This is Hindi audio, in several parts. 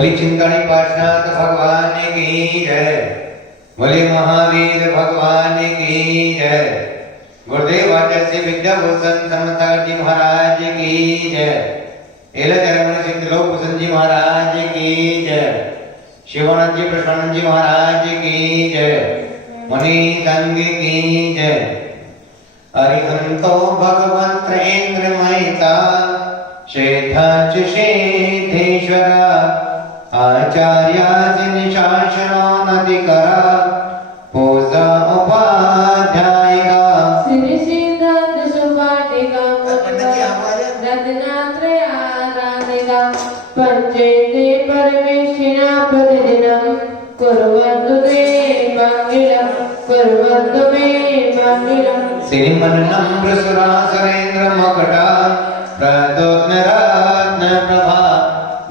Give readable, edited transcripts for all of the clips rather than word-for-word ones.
बोली चिंतानी पार्श्वनाथ भगवान की जय। बोले महावीर भगवान की जय। गुरुदेव आचार्य विद्याभूषण समता जी महाराज की जय। एलचरण सिद्ध लोकभूषण जी महाराज की जय। शिवानंद जी प्रसन्न जी महाराज की जय। मुनि संघ की जय। अरिहंतो भगवंत इंद्र महिता श्रेष्ठ सिद्धेश्वरा आचार्यादि शासनो नदिकरा पूजा उपाध्यायिका श्री सिद्धांत सुपाटिका रत्नात्रयाराधिका पंचेते परमेष्ठिना प्रतिदिनं कुर्वन्तु ते मङ्गलं कुर्वन्तु मे मङ्गलं श्रीमन्नम्र सुरासुरेन्द्र मकटा प्रदोत्नरत्न प्रभा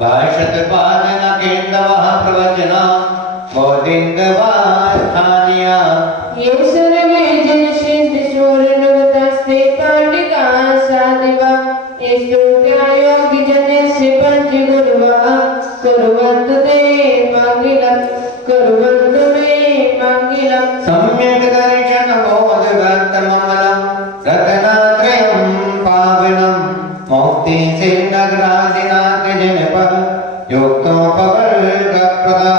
भाषत पादन केन्दवः प्रवचना बोधिन्दवास्थानिया ये सर्वे जन सिद्ध शूरनुगतस्ते पाण्डिता साधिवा ये स्तुत्यायोगि जनस्य पञ्चगुरुवा कुर्वन्तु ते मङ्गलं कुर्वन्तु मे मङ्गलं सम्यक् दर्शन बोधवत्तममलं रत्नात्रयं पावनं मुक्ति सिद्धग्रादिनाथ जनपद युक्तोपवर्गप्रदा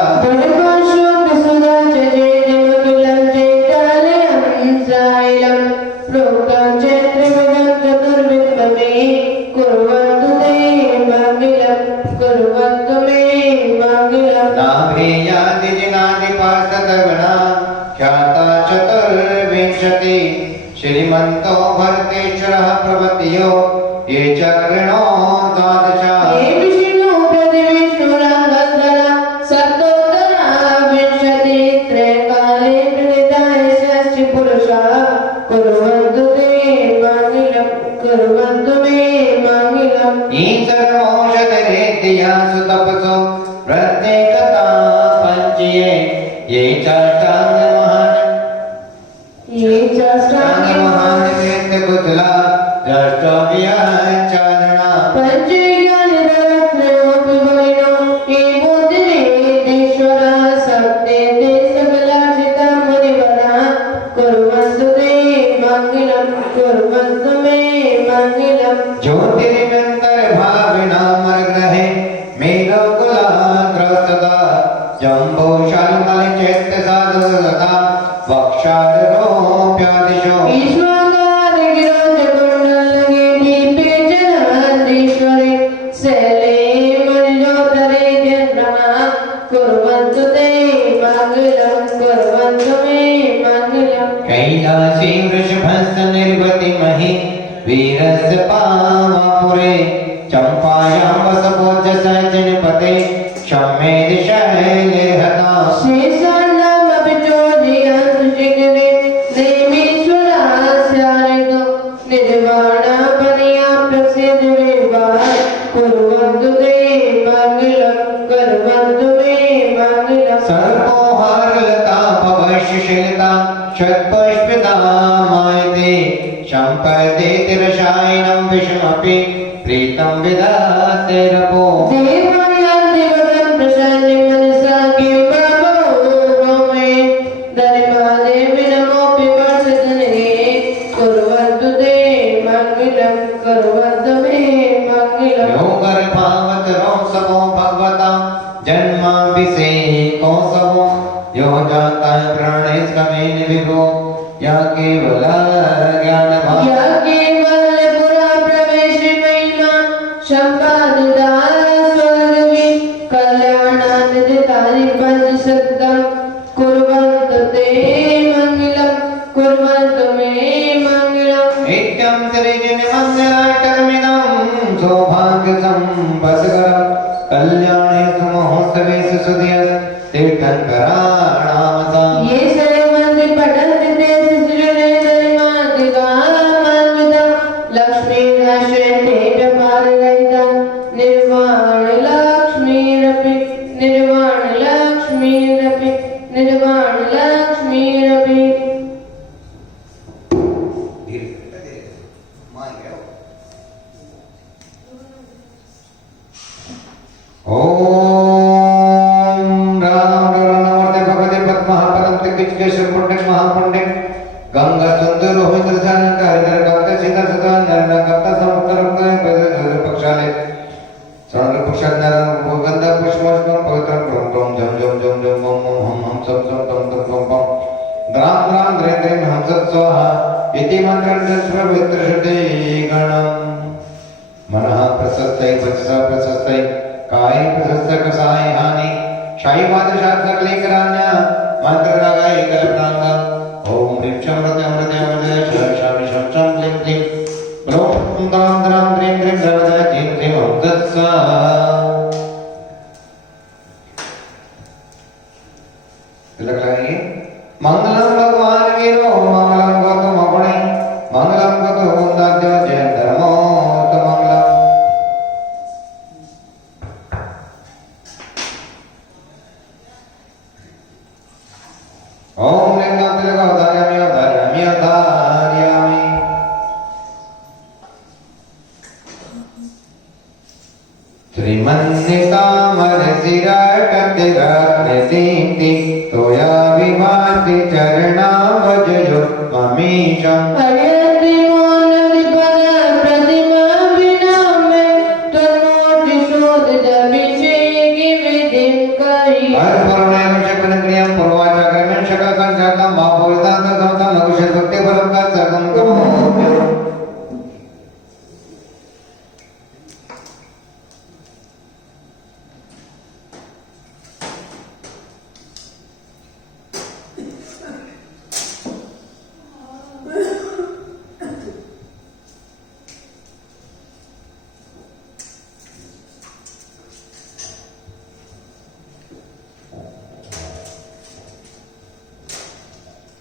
श्रीमन्तो भरतेश्वरः प्रवत्यो ये चक्रिणो द्वादश ये विष्णु प्रतिविष्णुरागन्धरा सप्तोत्तरा विंशति त्रैकाले प्रदिताय षष्ठी पुरुषा कुर्वन्तु ते मङ्गलं कुर्वन्तु मे मङ्गलं ईश्वरमौषधरेद्धिया सुतपसो प्रत्येकता पञ्चये ये चाष्टाङ्ग महान वेद कुतला द्रष्टव्याचरणा पंचज्ञान रत्नोपि बलिनो ये बुद्धिरेतेश्वरा सप्ते ते सकलार्चिता मुनिवरा कुर्वन्तु ते मङ्गलं कुर्वन्तु मे मङ्गलं ज्योतिर्व्यन्तर्भाविनामर्ग्रहे मेघकुलाग्रसदा जम्बूषालमलचैत्यसाधुलता वक्षारोप्यादिशो ईश्वरगिरोजकुण्डलगे दीपे जनान्दीश्वरे शैले मणिजोतरे चन्द्रमा कुर्वन्तु ते मङ्गलं कुर्वन्तु मे मङ्गलं कैलासी वृषभस्य निर्वतिमहि वीरस्य पावापुरे चम्पायां वसपोजस जनपदे क्षम्येद शैले हता शेषाण्डमपि चोदयन्तु शिखरे देवीश्वरास्यारितो निर्वाणापनिया प्रसिद्धविवा कुर्वन्तु ते मङ्गलं कुर्वन्तु मे मङ्गलं सर्पोहारलता भवश्यशीलता षट्पुष्पिता मायते शम्पदे तिरशायिनं विषमपि प्रीतं विदते रपो देवायान्ति वदं प्रसन्ने मनसा किं बाबो मे धर्मादेवि नमोऽपि वर्षजनगे कुर्वन्तु ते मङ्गलं कुर्वन्तु मे मङ्गलं योगर्भावतरो समो भगवता जन्माभिषेको समो यो जाता प्राणेस्कमेन विभो या केवल ज्ञानभाव या केवलपुरा प्रवेशि महिमा सम्पादिता स्वर्गवि कल्याणादितानि पञ्चशतं कुर्वन्तु ते मङ्गलं कुर्वन्तु मे मङ्गलं नित्यं श्रीजनमन्दिराटकमिदं सौभाग्यसम्पत्करं कल्याणे सुमहोत्सवेषु सुधियस् तीर्थङ्कराणामसा ये सर्वमन्ति पठन्ति ते शिशुरेन्द्रमादिगामान्विता लक्ष्मीराश्रयते व्यपाररहिता निर्वाणलक्ष्मीरपि निर्वाणलक्ष्मीरपि निर्वाणलक्ष्मीरपि ओम केशव पुण्डिक महापुण्डिक गंगा सुंदर रोहित रसान हरिधर गंगा सीता सदा नरना गंगा समुद्र गंगा पैदल पक्षाले सौंदर्य पक्षात नारायण गंगा पुष्पम पवित्र टोम जम जम जम जम मम हम सब सब तम तम पम पम द्राम द्राम द्रे द्रे हम सब स्वाहा इति मंत्रं सर्वत्र श्रुते गणम मनः प्रशस्तै वचसा प्रशस्तै काय प्रशस्त कसाय हानि शाही मात्र शास्त्र लेकरान्या मंत्र लगाए कल्पनांगा ओम ह्रीं अमृत अमृत अमृत शामि शम शम क्लीं क्लीं ब्रों द्रां द्रां द्रीं द्रीं द्रवदा जीं क्लीं ओम तत्स्वाहा तिलक लगाएंगे मंगलम भगवान वीरो मंगलम गौतम गुणे मंगलम गौतम वंदाद्यो जय धर्मो मंगलम ओम लिंगम तिलक अवधार्यामि अवधार्यामि अवधार्यामि श्रीमन्निकामर सिराटतिराग्रदीप्ति तोया विभाति चरणावजयो ममीशम् हरियति मौन विपद प्रतिमा बिना में तन्मूर्ति शोध जभिषेकि विधिं करी परपुरुणेन शकुनक्रियं पूर्वाचार्यं शककं महापुरुषान् समतं नकुशभक्ति फलं का सर्वं कमोऽप्यो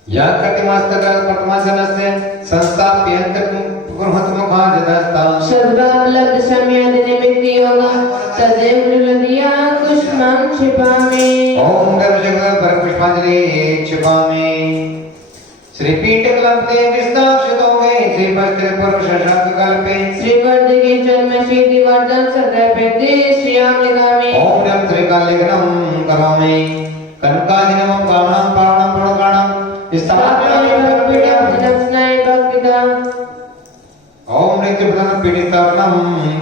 यात्कटिमास्तकाल पद्मासनस्य संस्थाप्यन्तं गृहत्मुखाजनस्तां सर्वापलब्ध सम्यद निमित्ति योगा तदेव हृदया कुष्मं क्षिपामि ओम गर्भजग परपुष्पांजलि क्षिपामि श्रीपीठकल्पते विस्तारशतोगे श्रीभस्त्र पुरुष शास्त्रकल्पे श्रीवर्धके जन्मशीति वर्धन सदैवते श्रियां लिखामि ओम नम श्रीकालेग्नं करोमि कनकादिनमं पावनं पावनं पुणकाणं स्थापयामि स्नाय भक्तिदा ओम नित्यप्रदान पीडितार्णं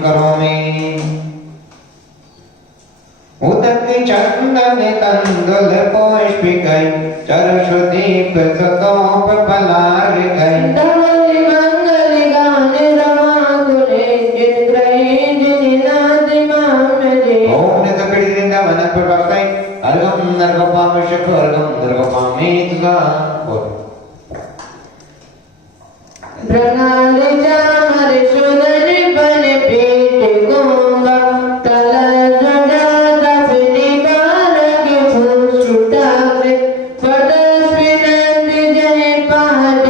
करोमि उदक्ति चंदन तंदुल पुष्पिकै चरशुदीप सतोप फलारिकै धवल मंगल गान रमा गुणे जिन ग्रहे जिन नाद मामजे ओम नित्य पीडितिंदा वन प्रभक्तै अर्घं नर्वपाम शखर्घं नर्वपामि तुगा प्रणाल जामर सुदन बन पीठ गोंगा तल जड़ा दफनी बारक फूल छुटावे पदस्वी नंद जय पहाड़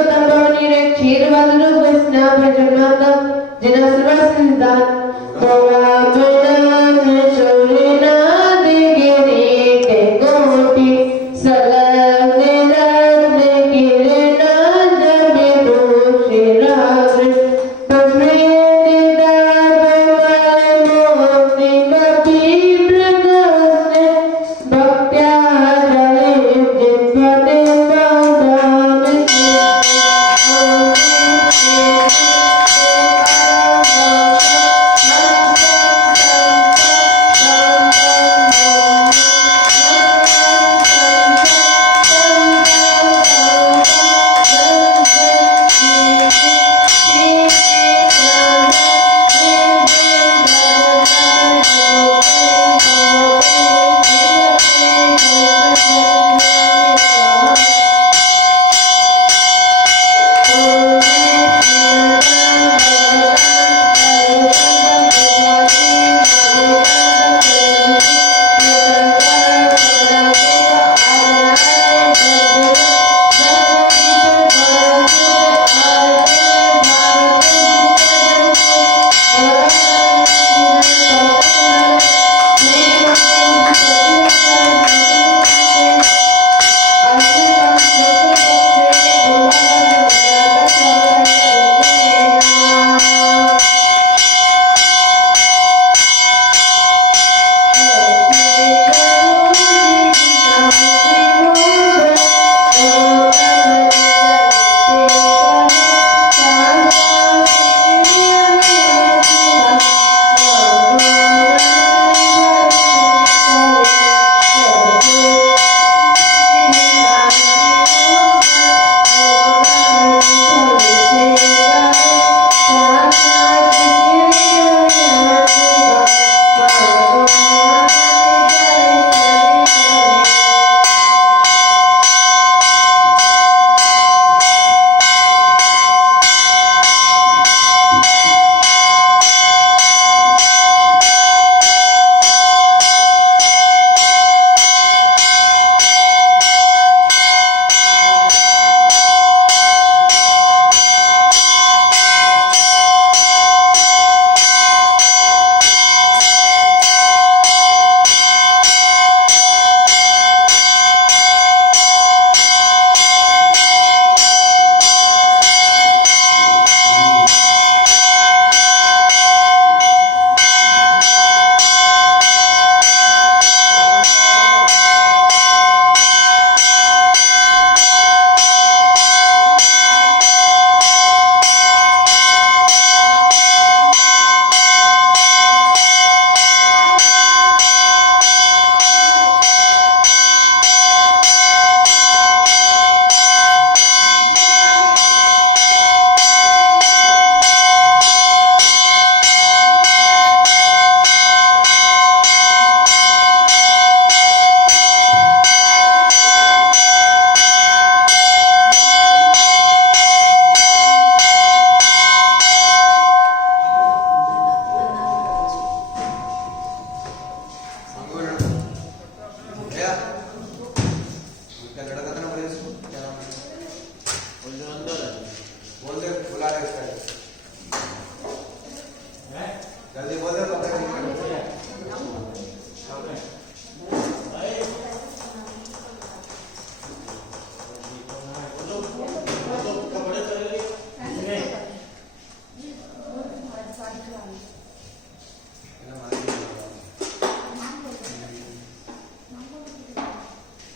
पदावली जिना सर्वसिद्धांत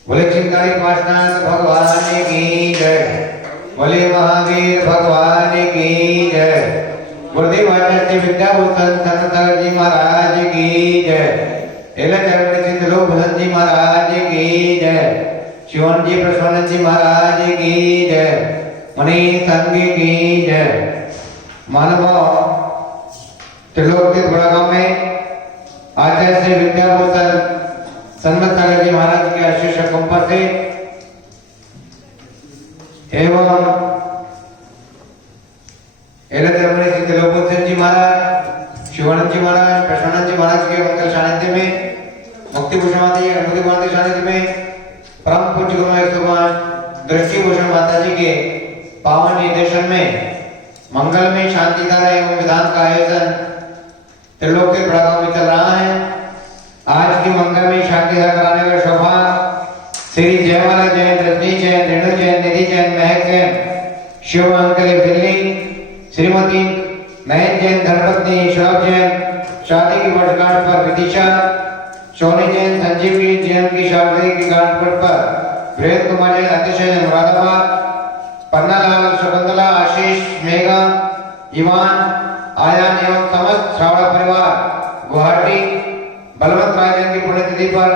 बोले चिंकारी पार्श्वनाथ भगवान की जय। बोले महावीर भगवान की जय। गुरुदेव आचार्य विद्याभूषण धनधर जी महाराज की जय। एलाचरण सिद्ध लोक भूषण जी महाराज की जय। शिवन जी प्रसन्न जी महाराज की जय। मणि संघ की जय। मानव त्रिलोक के गुड़गांव में आचार्य श्री विद्याभूषण सन्मत सागर जी महाराज के आशीष कृपा से एवं एलाचरण सिद्ध लोक भूषण जी महाराज, शिवानंद जी महाराज, प्रसन्न जी महाराज के मंगल सानिध्य में, मुक्ति भूषण माता जी अनुभूति माता सानिध्य में, परम पूज्य गुरुदेव सुभाष दृष्टि भूषण माता जी के पावन निर्देशन में मंगल में शांति धारा एवं विधान का आयोजन त्रिलोक के गुड़गांव में चल रहा है। आज की मंगल में शांति धारा कराने का सौभाग्य श्री जयमाला जैन, रजनी जैन, रेणु जैन, निधि जैन, महक जैन, शिव अंकल दिल्ली, श्रीमती नयन जैन धर्मपत्नी शराब जैन शादी की वर्षगांठ पर विदिशा, सोनी जैन संजीवनी जैन की शादी की गांठ पर वीरेंद्र कुमार जैन अतिशय जैन मुरादाबाद, पन्नालाल, शकुंतला, आशीष, मेघा, इवान, आयान एवं समस्त श्रावण परिवार गुवाहाटी, बलवंत राय जैन की पुण्यतिथि पर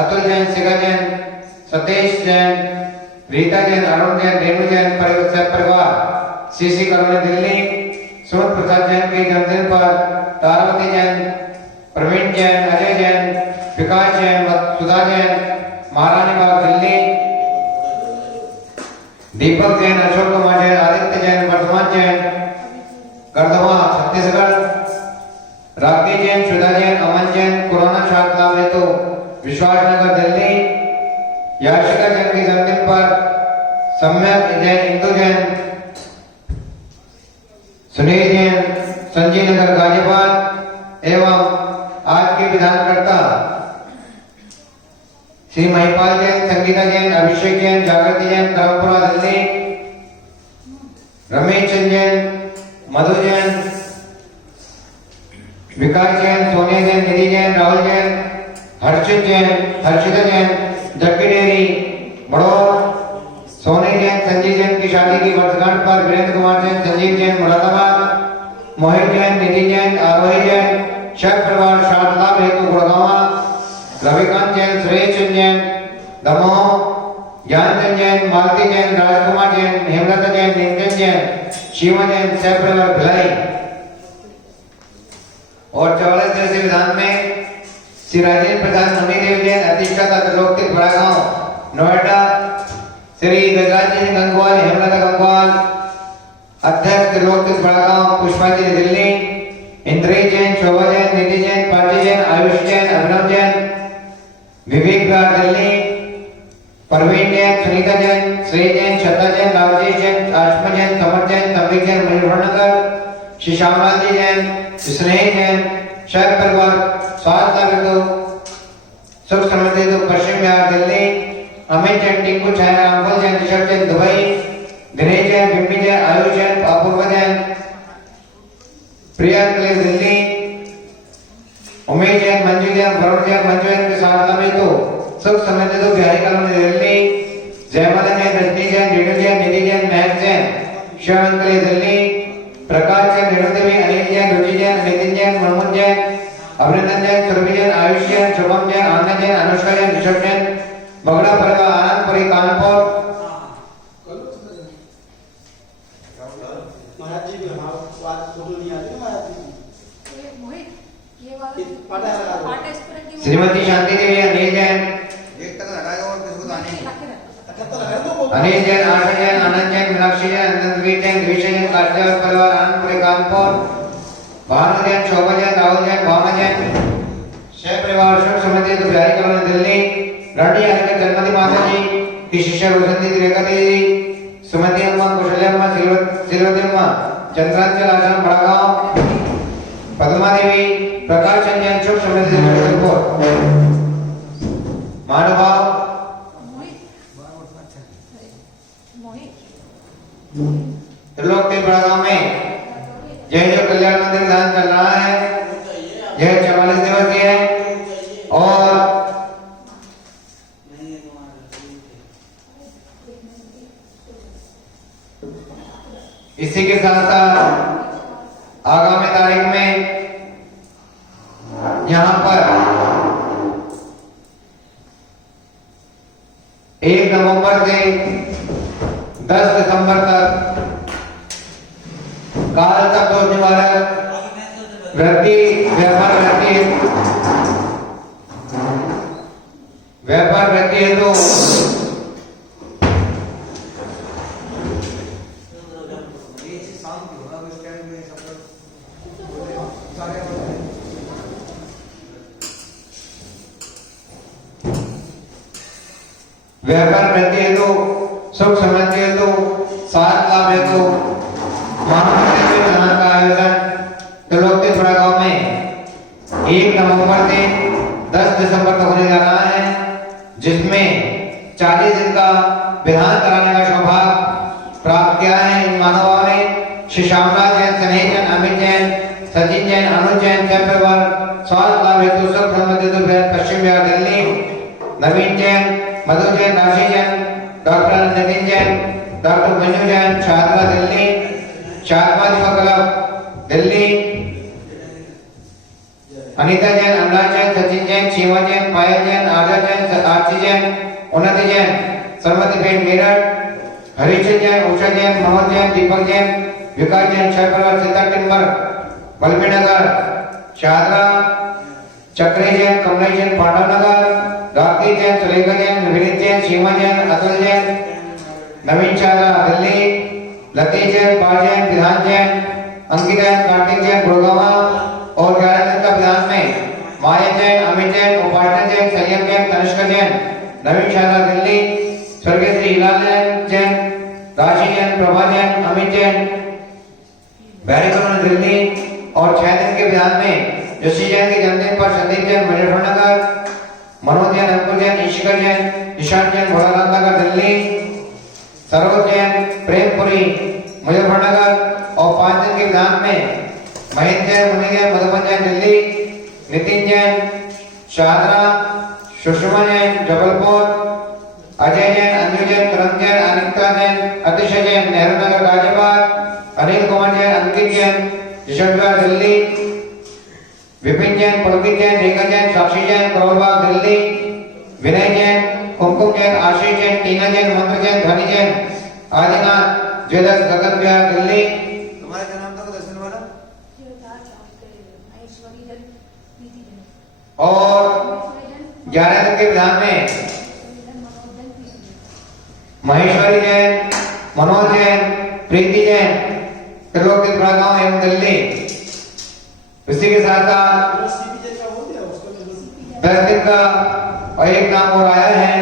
अतुल जैन, शिखा जैन, सतीश जैन, रीता जैन, अरुण जैन, रेणु जैन परिवार सीसी कॉलोनी दिल्ली, सुमन प्रसाद जैन के जन्मदिन पर तारावती जैन, प्रवीण जैन, अजय जैन, विकास जैन, सुधा जैन, महारानी बाग दिल्ली, दीपक जैन, अशोक कुमार जैन, आदित्य जैन, वर्धमान जैन, गर्दवा छत्तीसगढ़, रागी जैन, श्वेता जैन, अमन जैन कोरोना छात्र लाभ हेतु विश्वासनगर दिल्ली, याशिका जैन के जन्मदिन पर सम्यक जैन, इंदु जैन, सुनील जैन, संजय नगर गाजियाबाद एवं आज के विधानकर्ता श्री महिपाल जैन, संगीता जैन, अभिषेक जैन, जागृति जैन, धर्मपुरा दिल्ली, रमेश जैन, मधु जैन, विकास जैन, सोनिया जैन, निधि जैन, राहुल जैन, हर्षित जैन, हर्षिता जैन, जग्गी डेरी बड़ौर, सोनी जैन, संजीव जैन की शादी की वर्षगांठ पर वीरेंद्र कुमार जैन, संजीव जैन मुरादाबाद, मोहित जैन, निधि जैन, आरोही जैन, शक परिवार शाद लाभ हेतु गुड़गांव, रविकांत जैन, सुरेश जैन, दमोह, ज्ञानचंद जैन, मालती जैन, राजकुमार जैन, हेमलता जैन, निंजन जैन, शिवा जैन, सह परिवार भिलाई और 44 दिवसीय विधान में श्री राजेंद्र प्रसाद मुनिदेव जैन, अधिष्ठाता त्रिलोक के गुड़गांव नोएडा, श्री गजराज जी गंगवाल, हेमलता गंगवाल, अध्यक्ष त्रिलोक के गुड़गांव, पुष्पा जी दिल्ली, इंद्री जैन, शोभा जैन, निधि जैन, पार्टी जैन, आयुष जैन, अभिनव जैन, विवेक विहार दिल्ली, परवीन जैन, सुनीता जैन, श्री जैन, श्रद्धा जैन, राजेश जैन, आशमा जैन, समर जैन, संबित जैन, मुजफ्फरनगर, श्री श्यामलाल जी जैन, स्नेह जैन, शहर परिवार स्वास्थ्य हेतु सुख समृद्धि हेतु पश्चिम बिहार दिल्ली, अमित जैन, टिंकू जैन, रामफल जैन, ऋषभ जैन दुबई, दिनेश जैन, बिम्बी जैन, आयुष जैन, अपूर्व जैन, प्रिया दिल्ली, उमेश जैन, मंजू जैन, वरुण जैन, मंजू जैन के साथ में तो सुख समृद्धि हेतु बिहारी कॉलोनी दिल्ली, जयमाला जैन, रजनी जैन, रेणु जैन, निधि जैन, महक जैन, शिव अंकल दिल्ली, प्रकाश जैन, रेणु देवी, अनिल जैन, रुचि जैन, नितिन जैन, मनमोहन जैन, अभिनंदन जैन, सुरभि जैन, आयुष जैन, शुभम जैन, आनंद जैन, अनुष्का जैन, ऋषभ जैन, बगड़ा परिवार आनंदपुरी कानपुर, महाराज जी फोटो नहीं आते महाराज जी मोहित ये वाला श्रीमती शांति देवी, अनिल जैन, एक तक हटाएगा और किसको दाने अनिल जैन, आशा जैन, आनंद जैन, मीनाक्षी जैन, आनंदवीर जैन, दिविशा जैन, काशिया परिवार आनंदपुरी कानपुर, भानु जैन, शोभा जैन, राहुल जैन, भावना जैन, शह परिवार सुख समृद्धि हेतु बिहारी कॉलोनी दिल्ली, रानी यानी जन्मदी माता जी की शिष्य रोशनी रेखा देवी, सुमति अम्मा, कुशली अम्मा, सिलवती अम्मा, चंद्रांचल आश्रम बड़ागांव, पद्मा देवी, प्रकाश जैन, सुख समृद्धि महानुभाव त्रिलोक के बड़ागांव में यह जो कल्याण मंदिर विधान चल रहा है यह 44 दिवसीय है और यहाँ पर 1 नवंबर से 10 दिसंबर तक काल का दोष निवारक वृद्धि व्यापार वृद्धि हेतु व्यापार वृद्धि हेतु सुख समृद्धि हेतु 7 लाभ हेतु महामंडल में विधान का आयोजन त्रिलोकीपुरा गांव में 1 नवंबर से 10 दिसंबर तक होने जा रहा है, जिसमें 40 दिन का विधान कराने का सौभाग्य प्राप्त किया है इन मानवों ने। श्री श्यामराज जैन, स्नेह जैन, अमित जैन, सचिन जैन, अनुज जैन, चंद्रवर, स्वास्थ्य लाभ हेतु सुख समृद्धि हेतु पश्चिम बिहार दिल्ली, नवीन Jain, Madhu Jain, Rashi Jain, doctor Nitin Jain, doctor Manju Jain, Sharda Delhi, Sharda club Delhi, Anita Jain, Anurag Jain, Sachin Jain, Shiva Jain, Payal Jain, Arya Jain, Aarti Jain, Unnati Jain, Sarmati पेट मेरठ, हरीश जैन, उषा जैन, मनोज जैन, दीपक जैन, विकास जैन, छात्र सीता टिम्बर, बल्बीनगर, शारदा, चक्री जैन, कमलाई जैन, पांडव नगर, गाती जैन, सुलेखा जैन, विनीत जैन, सीमा जैन, अतुल जैन, नवीन शारदा दिल्ली, लतीश जैन, पाल जैन, विधान जैन, अंकित जैन, कार्तिक जैन, गुड़गावा और 11 दिन का विधान में माया जैन, अमित जैन, उपासना जैन, संयम जैन, तनिष्का जैन, नवीन शारदा दिल्ली, स्वर्गीय श्री हिलाल जैन, राशि जैन, प्रभा जैन, अमित जैन, बैरिकॉलोनी दिल्ली और 6 दिन के विधान में यशी जैन के जन्मदिन पर संदीप जैन, मुजफ्फरनगर, मनोज जैन, अंकुर जैन, ईश्वर जैन, निशांत जैन, भोलानगर दिल्ली, सरोज जैन, प्रेमपुरी, मुजफ्फरनगर और 5 दिन के विधान में महेंद्र जैन, मुनि जैन, मधुबन जैन दिल्ली, नितिन जैन, शारदा, सुषमा जैन, जबलपुर, अजय जैन, अंजू जैन, तरंग जैन, अनिता जैन, अतिशय जैन, नेहरू नगर गाजियाबाद, अनिल कुमार जैन, अंकित जैन, यशवंतपुर दिल्ली, विपिन जैन, पुलकित जैन, रेखा जैन, साक्षी जैन, करोलबाग दिल्ली, विनय जैन, कुमकुम जैन, आशीष जैन, टीना जैन, मंत्र जैन, धनी जैन, आदिनाथ ज्वेलर्स, गगन बिहार दिल्ली। तुम्हारा क्या नाम था दर्शन वाला? और 11 दिन के विधान में महेश्वरी जैन, मनोज जैन, प्रीति जैन, त्रिलोकीपुरा गांव एवं दिल्ली। इसी के साथ साथ 10 दिन का और एक नाम और आया है,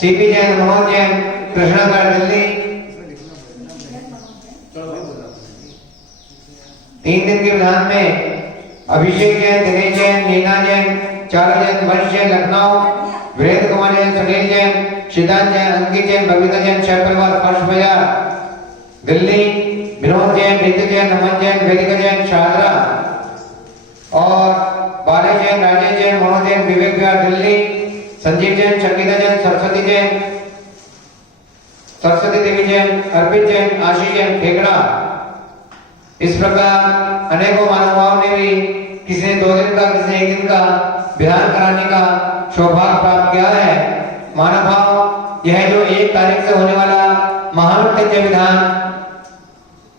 सीपी जैन, मनोज जैन, कृष्णागढ़ दिल्ली। 3 दिन के विधान में अभिषेक जैन, दिनेश जैन, नीना जैन, चारू जैन, वंश जैन, लखनऊ, वीरेंद्र कुमार जैन, सुनील जैन, सिद्धांत जैन, अंकित जैन, बबीता जैन, शह परिवार, फर्श बाजार दिल्ली, विनोद जैन, ऋतु जैन, नमन जैन, वेदिका जैन, शारदा और बाले जैन, राजेश जैन, मनोज जैन, विवेक विहार दिल्ली, संजीव जैन, संगीता जैन, सरस्वती जैन, सरस्वती देवी जैन, अर्पित जैन, आशीष जैन, ठेकड़ा। इस प्रकार अनेकों महानुभावों ने भी किसी ने 2 दिन का, किसी ने 1 दिन का विधान कराने का सौभाग्य प्राप्त किया है। महानुभाव, यह जो 1 तारीख से होने वाला महामृत्युंजय विधान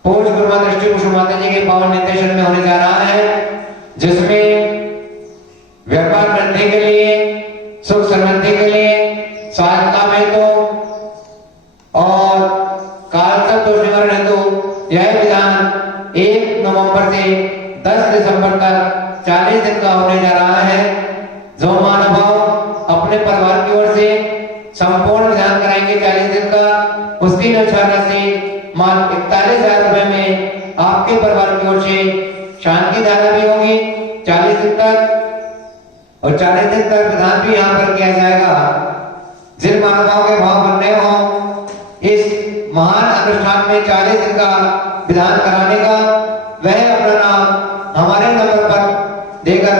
पूज्य गुरुमा दृष्टि कुसुम माता जी के पावन निर्देशन में होने जा रहा है, जिसमें व्यापार वृद्धि के लिए, सुख समृद्धि के लिए, सहायता में तो और काल का दोष निवारण हेतु यह विधान 1 नवंबर से 10 दिसंबर तक 40 दिन का होने जा रहा है। जो महानुभाव अपने परिवार की ओर से संपूर्ण विधान कराएंगे 40 दिन का, उसकी नौछार राशि मान 41,000 रुपए में आपके परिवार की ओर से शांति धारा भी होगी 40 दिन तक, और 40 दिन तक विधान भी यहाँ पर किया जाएगा। जिन महानुभाव के भाव बन रहे हो इस महान अनुष्ठान में 40 दिन का विधान कराने का, वह अपना नाम हमारे नंबर पर देकर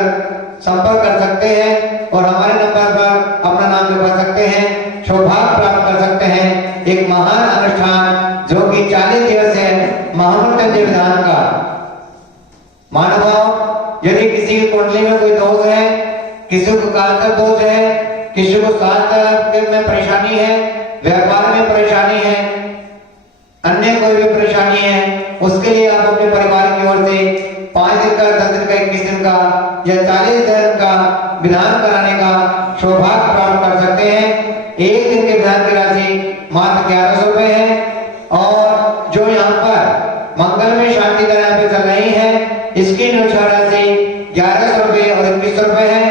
संपर्क कर सकते हैं और हमारे नंबर पर अपना नाम लिखवा सकते हैं, सौभाग्य प्राप्त कर सकते हैं। एक महान अनुष्ठान जो कि 40 दिवस है महामृत्युंजय विधान का। महानुभाव, यदि किसी की कुंडली में कोई दोष है किसी को काल का दोष है, किसी को स्वास्थ्य में परेशानी है, व्यापार में परेशानी है, अन्य कोई भी परेशानी है, उसके लिए आप अपने परिवार की ओर से 5 दिन का, 10 दिन का, 21 दिन का या 40 दिन का विधान कराने का सौभाग्य प्राप्त कर सकते हैं। एक दिन के विधान की राशि मात्र 1100 रुपए है और जो यहाँ पर मंगल में शांति दर यहाँ पे चल रही है, इसकी निरक्षर राशि 1100 रुपए और 21 रुपए है।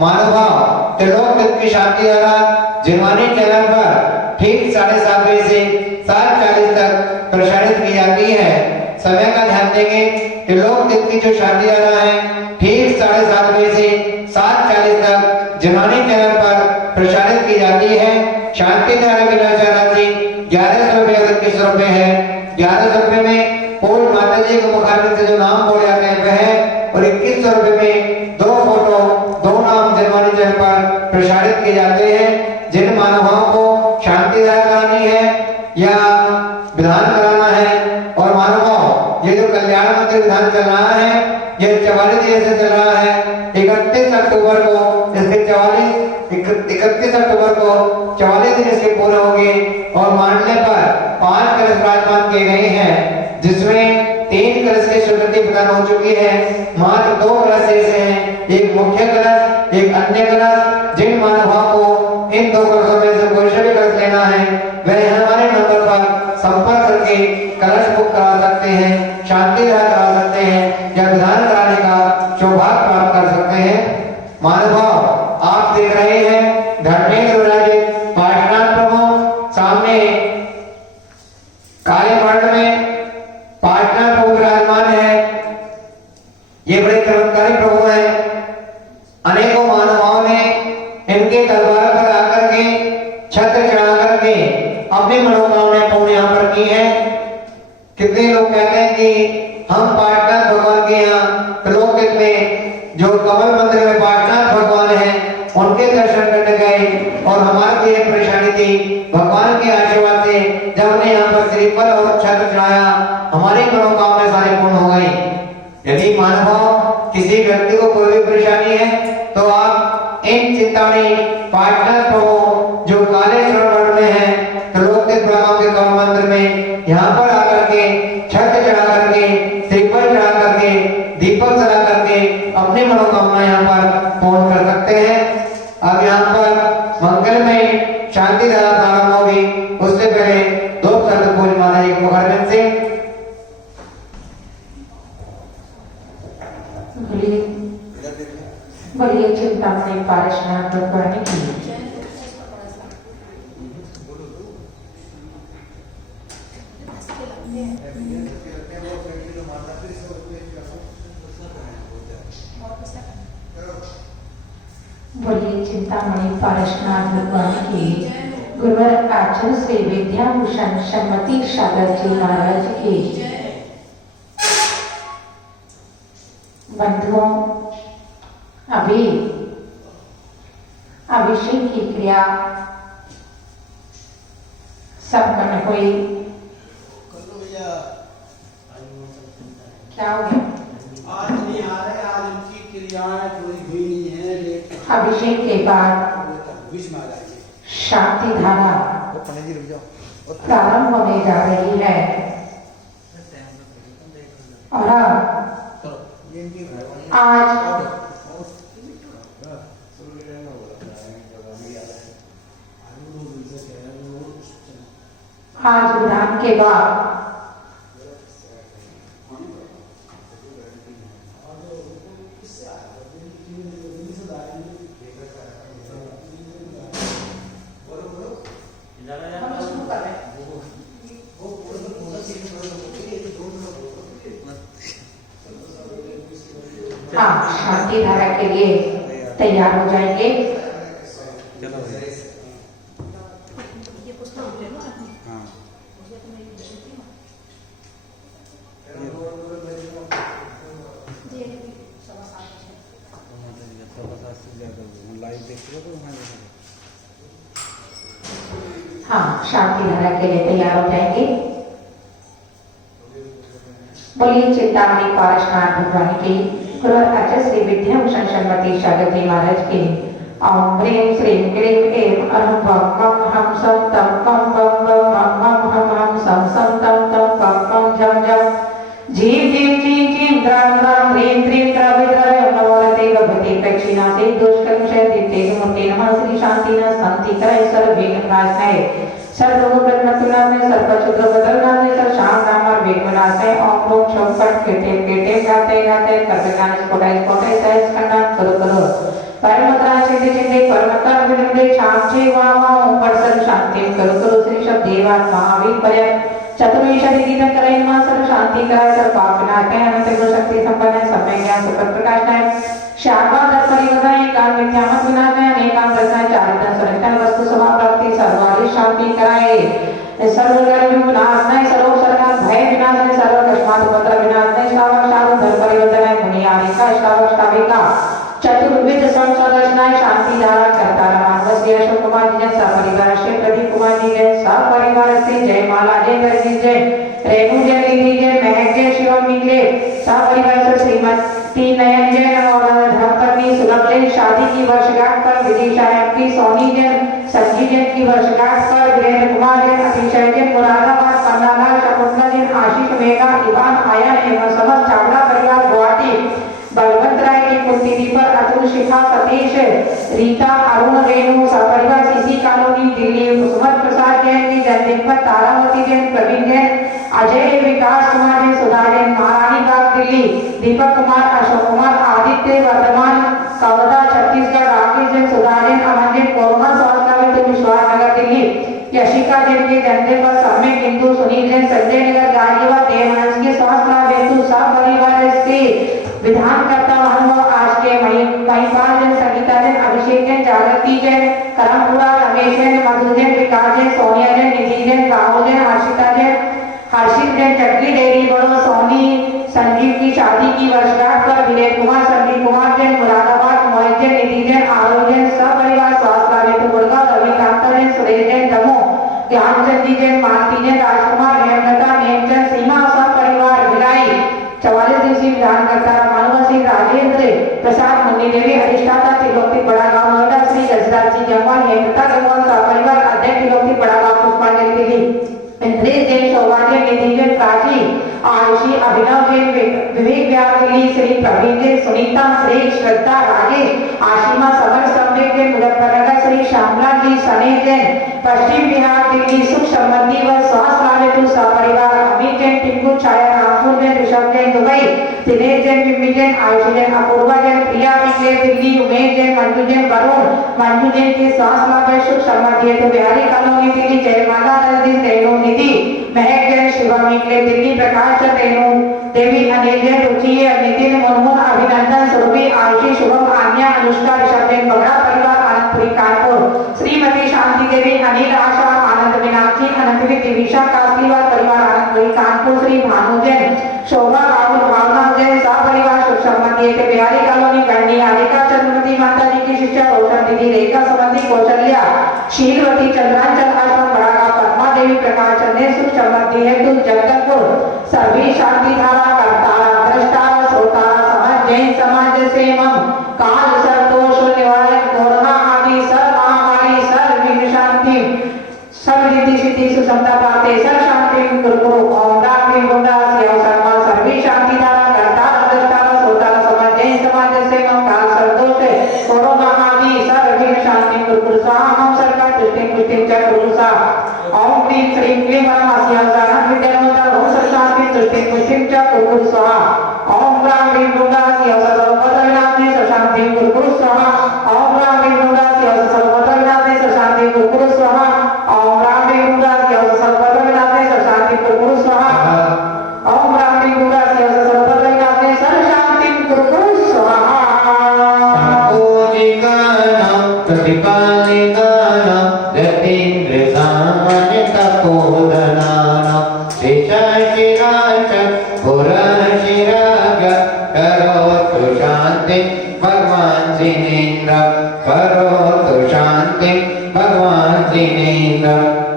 महानुभाव, त्रिलोक तत्व की शांति द्वारा जिनवानी चैनल पर ठीक 7:30 बजे से 7:40 तक प्रसारित की जाती है। समय का ध्यान देंगे, त्रिलोक तत्व की जो शांति द्वारा है ठीक 7:30 बजे से 7:40 तक जिनवानी चैनल पर प्रसारित की जाती है। शांति द्वारा की निरक्षर राशि 1100 रुपए और 21 रुपए है। 1100 रुपए में पूर्ण माता जी के मुखारबिंद से जो नाम बोले जाते हैं वह है और 2100 रुपए में 2 फोटो, 2 नाम जिनवानी चैनल पर प्रसारित किए जाते हैं। जिन मानवों को शांति धारा करानी है या विधान कराना है, और मानवों ये जो कल्याण मंदिर विधान चल रहा है ये 44 दिन से चल रहा है। 31 अक्टूबर को इसके 31 अक्टूबर को 44 दिन इसके पूरे होंगे और मांडले पर 5 कलश विराजमान किए गए हैं, जिसमें 3 कलश की स्वीकृति प्रदान हो चुकी है। मात्र 2 कलश ऐसे हैं, एक मुख्य कलश, एक अन्य कलश। जिन मानवों को इन 2 कलशों में से कोई सा भी कलश लेना है वह हमारे नंबर पर संपर्क करके कलश बुक करा सकते हैं, शांति धारा करा सकते हैं या विधान कराने का सौभाग्य प्राप्त कर सकते हैं। महानुभाव, आप देख रहे हैं धर्मेंद्र विराजित पाटनाथ प्रभु, सामने काले वर्ण में पाटनाथ प्रभु विराजमान है। ये बड़े चमत्कारी प्रभु हैं। अनेकों मानवों ने इनके दरबार पर आकर के छत्र चढ़ा करके अपनी मनोकामनाएं पूर्ण यहाँ पर की है। कितने लोग कहते हैं कि हम पाटनाथ भगवान के यहाँ त्रिलोक में जो कमल मंदिर में पाटनाथ भगवान है उनके दर्शन करने गए और हमारी एक परेशानी थी, भगवान के आशीर्वाद से जब हमने यहाँ पर श्रीफल और छत्र चढ़ाया हमारी मनोकामनाएं सारी पूर्ण हो गई। यदि मानव किसी व्यक्ति को कोई भी परेशानी है तो आप इन चिंतामणि पाटनाथ प्रभु जो काले वर्ण में है त्रिलोक के कमल मंदिर में यहाँ पर आकर के छत्र चढ़ा करके, श्रीफल चढ़ा करके, दीपक जला करके अपनी मनोकामना यहाँ पर पूर्ण कर सकते हैं। अब यहाँ पर मंगल में शांति धारा प्रारंभ होगी, उससे पहले 2 शब्द पूज माता जी के मुखारबिंद से। बोलिए चिंतामणि पारसनाथ भगवान की। बोलिए चिंतामणि पारसनाथ भगवान की। गुरुवर आचार्य श्री विद्याभूषण श्रीमती सागर जी महाराज की। बंधुओं, अभी अभिषेक की क्रिया संपन्न हुई। क्या हो गया? आज नहीं आ रहे, आज उनकी क्रियाएं पूरी हुई नहीं है, लेकिन अभिषेक के बाद शांति धारा प्रारंभ होने जा रही है और आज विधान के बाद शांति धारा के लिए तैयार हो जाएंगे। हाँ, शांति धारा के लिए तैयार हो जाएंगे। बोलिए चिंतामणि पारसनाथ भगवान की। गुरु आचार्य श्री विद्याभूषण शर्मती शारदा जी महाराज की ओम ह्रीं श्रीं क्लीं ऐं अहं वं मं हं सं तं पं पं पं मं मं हं हं सं सं तं तं पं पं झं झं जीं जीं जीं जीं द्रां द्रां ह्रीं ह्रीं द्रव्य द्रव्य नमोरते भगवती प्रक्षिणाते दुष्कर्मशय दिते मूर्ति नमः श्री शांतिना शांतिकराय सर्वविघ्ननाशाय सर्वभूतनाथनाय सर्वचुद्र बदलनाय सर्वशांत नामर विघ्ननाशाय ओम ओम शम पट केटे केटे गाते गाते कर्तज्ञान स्फोटाय स्फोटाय सहज खंडान करो करो परमत्रा चिंते चिंते परमत्ता विनम्रे शांति वामा ओम परसर शांति करो करो श्री शब्द देवात महावीर पर्यंत चतुर्विश दिगीत करे मां सर्व शांति कराय सर्व पाप विनाशाय अनंत गुण शक्ति संपन्न समय ज्ञान सुपर प्रकाशनाय शाखा दर परिवदाय काल मिथ्यामत विनाशाय अनेकांत रचनाय चारित्र सुरक्षा वस्तु सभा प्राप्ति सर्वारी शांति कराय सर्वगर्भ विनाशनाय सर्व शरणागत भय विनाशनाय सर्व कष्मात उपद्रव विनाशनाय श्रावक शारू दर परिवर्तनाय मुनि आनिका श्रावक श्राविका चतुर्विध संसदनाय शांति धारा करता मानवस्य अशोक कुमार जी जन सपरिवार से प्रदीप कुमार जी जन सपरिवार से जय माला जय दर्जी जय रेणु जय लिंगी जय महक जय शिवम निकले सपरिवार से श्रीमती नयन जैन और धर्मपत्नी सुलभ जैन शादी की वर्षगांठ पर विदिशा एमपी सोनी जैन संजीव जैन की वर्षगांठ पर वीरेंद्र कुमार जैन अतिशय जैन मुरादाबाद पन्नालाल शकुंतला जैन आशीष मेघा इवान आयन एवं समस्त चावड़ा परिवार गुवाहाटी बलवंत राय की पुण्यतिथि पर अतुल शिखा सतीश रीता अरुण रेणु सपरिवार सीसी कॉलोनी दिल्ली सुमत प्रसाद जैन की जन्मदिन पर तारावती जैन प्रवीण जैन अजय विकास कुमार जैन सुधा जैन महारानी बाग दिल्ली दीपक कुमार अशोक कुमार आदित्य वर्धमान कवर्धा छत्तीसगढ़ राकेश जैन सुधा जैन अमन जैन कोरोना स्वास्थ्य विश्वास नगर दिल्ली यशिका जैन के जन्मदिन पर सम्यक हिंदू सुनील जैन संजय नगर गाजीवा देवहंस के स्वास्थ्य लाभ हेतु सब परिवार से विधान करता महानुभाव आज के महिपाल जैन संगीता जैन अभिषेक जैन जागृति जैन करमपुरा रमेश जैन मधु जैन विकास जैन सोनिया जैन निधि जैन राहुल जैन हर्षिता जैन हर्षित जैन चटकी डेयरी बड़ो सोनी संजीव की शादी की वर्षगांठ पर विनय कुमार संदीप कुमार जैन मुरादाबाद मोहित जैन निधि जैन आरोग्य जैन सपरिवार स्वास्थ्य लाभ हेतु गुड़गांव रविकांता जैन सुरेश जैन दमोह ध्यानचंद जी जैन मालती जैन राजकुमार हेमलता नेमचंद सीमा सपरिवार भिलाई 44 दिवसीय विधान करता मानव सिंह राजेंद्र प्रसाद मुन्नी देवी अधिष्ठाता त्रिलोकी बड़ा गांव नोएडा श्री जसराज जी जंगवाल हेमलता जंगवाल सपरिवार अध्यक्ष त्रिलोकी बड़ा गांव पुष्पांजलि दिल्ली इंद्रेश जैन सौभाग्य निधि जैन प्राची आयुषी अभिनव जैन विवेक व्यास दिल्ली श्री प्रवीण जैन सुनीता श्री श्रद्धा राजेश आशिमा समर सम्वेक जैन मुजफ्फरनगर श्री श्यामला जी सने जैन पश्चिम बिहार दिल्ली सुख समृद्धि व स्वास्थ्य लाभ हेतु सपरिवार अमित जैन टिंकू छाया रामपुर जैन ऋषभ जैन दुबई दिनेश जैन मिम्मी जैन आयुषी जैन अपूर्वा जैन प्रिया निकले दिल्ली उमेश जैन मंजू जैन वरुण मंजू जैन के स्वास्थ्य लाभ सुख समृद्धि हेतु बिहारी कॉलोनी दिल्ली जयमाला नजदीक रेणु निधि महक जैन शिवम निकले दिल्ली प्रकाश चंद रेणु देवी अनिल जैन रुचि नितिन मुर्मू अभिनंदन सुरभि आयुषी शुभम आन्या अनुष्का ऋषभ जैन बगड़ा परिवार आनंदपुरी कानपुर श्रीमती शांति देवी अनिल आशा आनंद मीनाक्षी अनंतवी दिविशा कासलीवाल परिवार आनंदपुरी कानपुर श्री भानु जैन शोभा राहुल भावना जैन सपरिवार सुख समृद्धि के बिहारी कॉलोनी गंडी आलिका चंद्रमती माता जी की शिक्षा रोशन दीदी रेखा संबंधी कौशल्या शीलवती चंद्रांचल आश्रम बड़ा गांव पद्मा देवी प्रकाश चंद्र सुख समृद्धि हेतु जगदलपुर सभी शांति धारा करता दृष्टा श्रोता समझ जैन समाज से काल सर्वदोष निवारण कोरोना आदि सर्व महामारी सर्व विघ्न शांति सर्व रिद्धि सिद्धि सुसमता प्राप्ति सर्व शांति गुरु ओम राम गुंडा सियाव शर्मा सर्वी शांति धारा करता दृष्टा श्रोता समझ जैन समाज से काल सर्वदोष कोरोना आदि सर्व विघ्न शांति गुरु स्वाहा हम सरकार दृष्टि पुष्टि च गुरु सा ओम क्लीं श्रीं क्लीं परमास्यां सारं विद्यावता ओम सरशांति दृष्टि पुष्टि च गुरु स्वाहा ओम राम ह्रीं गुंडा सियाव सर्वपदविनाशने सरशांति गुरु स्वाहा ओम राम ह्रीं गुंडा सियाव सर्वपदविनाशने सरशांति गुरु स्वाहा ओम राम ह्रीं गुंडा सियाव सर्वपदविनाशने सरशांति गुरु स्वाहा ओम राम ह्रीं गुंडा सियाव सर्वपदविनाशने सरशांति गुरु स्वाहा पूजिकानां प्रतिपालिकानां यतीन्द्र सामान्य तपोधनानां शेषाशिराच पुरशिराग करोतु शांति भगवान जिनेन्द्र करोतु शांति भगवान जिनेन्द्र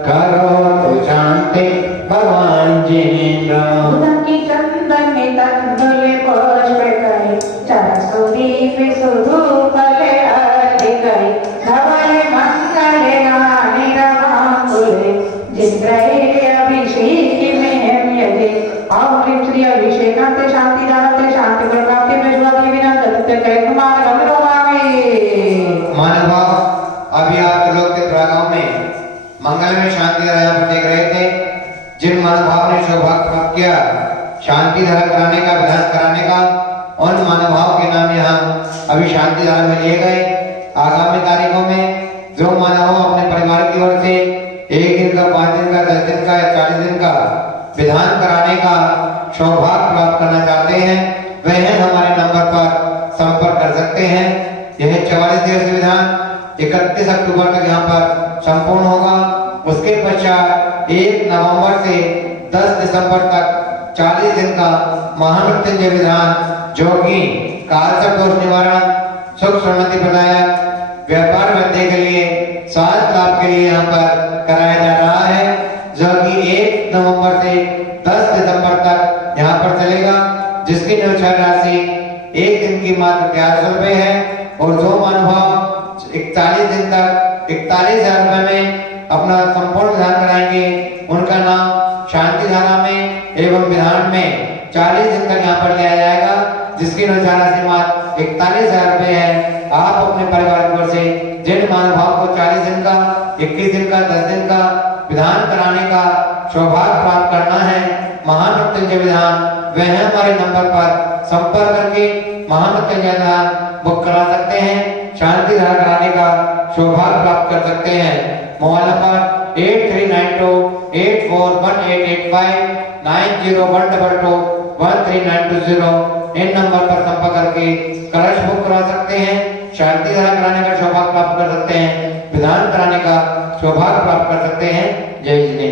करोतु शांति भगवान जिनेन्द्र की चंदन में तंदुले पुष्प करे महानुभाव, अभी आप लोग के गांव में मंगल में शांति धारा पर देख रहे थे। जिन महानुभाव ने सौभाग्य प्राप्त किया शांति धारा कराने का, विधान कराने का, उन महानुभाव के नाम यहाँ अभी शांति धारा में लिए गए। आगामी तारीखों में जो महानुभाव अपने परिवार की ओर से 1 दिन का, 5 दिन का, 10 दिन का या 40 दिन का विधान कराने का सौभाग्य प्राप्त करना चाहते हैं, वह हमारे नंबर पर संपर्क कर सकते हैं। यह 44 दिवसीय विधान 31 अक्टूबर तक यहाँ पर संपूर्ण होगा। उसके पश्चात 1 नवंबर से 10 दिसंबर तक 40 दिन का महामृत्युंजय विधान, जो कि काल से दोष निवारण, सुख समृद्धि प्रदायक, व्यापार वृद्धि के लिए, स्वास्थ्य लाभ के लिए यहाँ पर कराया जा रहा है, जो कि 1 नवंबर से 10 दिसंबर तक यहाँ पर चलेगा, जिसकी निश्चय राशि 1 दिन की मात्र 1100 रुपए है। और जो महानुभाव 41 दिन तक 41,000 रुपए में अपना संपूर्ण विधान कराएंगे, उनका नाम शांति धारा में एवं विधान में 40 दिन तक यहाँ पर लिया जाएगा, जिसकी निश्चय राशि मात्र 41,000 रुपए है। आप अपने परिवार की ओर से जिन महानुभाव को 40 दिन का, 21 दिन का, 10 दिन का विधान कराने का सौभाग्य प्राप्त करना है, महामृत्युंजय विधान, वह हमारे नंबर पर संपर्क करके महामृत्युंजय विधान बुक करा सकते हैं, शांति धारा कराने का सौभाग्य प्राप्त कर सकते हैं। Mobile number 8392841885 9012221390। इन नंबर पर संपर्क करके कलश बुक करा सकते हैं, शांति धारा कराने का सौभाग्य प्राप्त कर सकते हैं, विधान कराने का सौभाग्य प्राप्त कर सकते हैं। जय जिने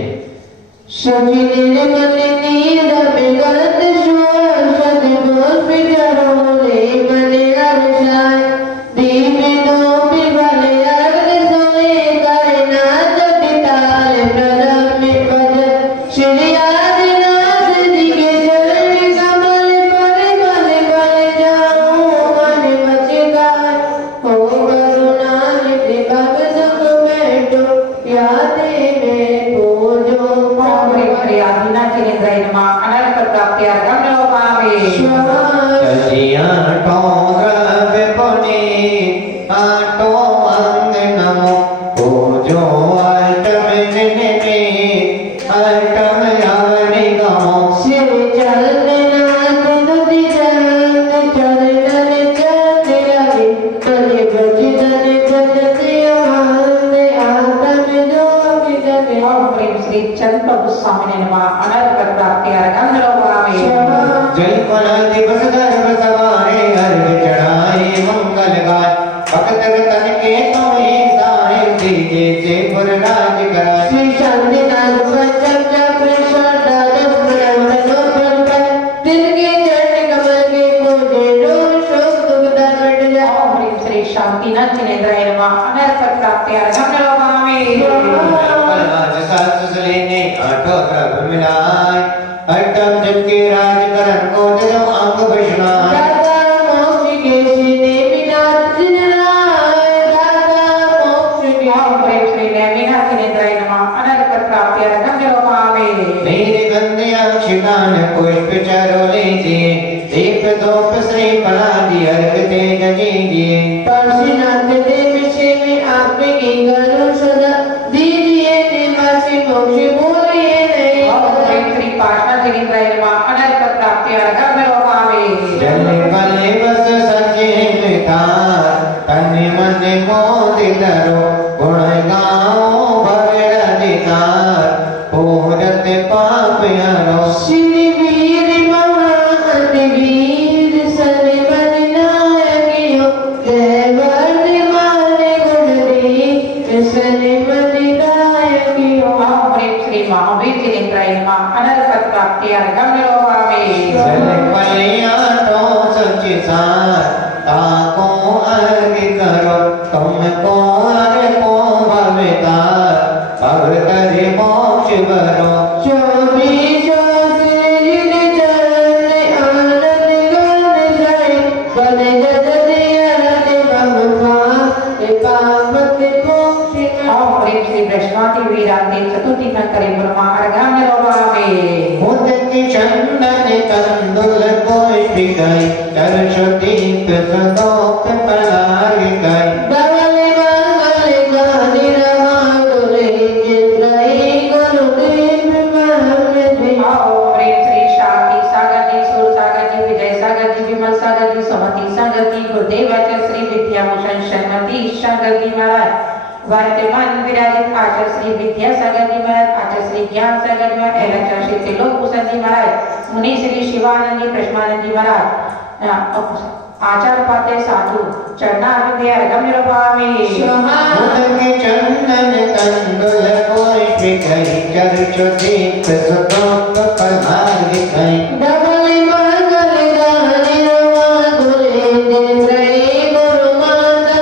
चंदन शागर जी महाराज वर्तमान विराजित आचार्य श्री विद्यासागर जी महाराज, आचार्य श्री ज्ञान सागर जी महाराज एवं आचार्य श्री त्रिलोक भूषण जी महाराज, मुनि श्री शिवानंद जी प्रश्मानंद जी महाराज, आचार्य पाते साधु चरणारविंदे अर्घ्यं निरूपयामि। उनके चंदन कंडल कोई कहि चर्चो दीप सुतोक पधार दिखाई डबल मंगल गाने माधुरे दिन रहे गुरु माता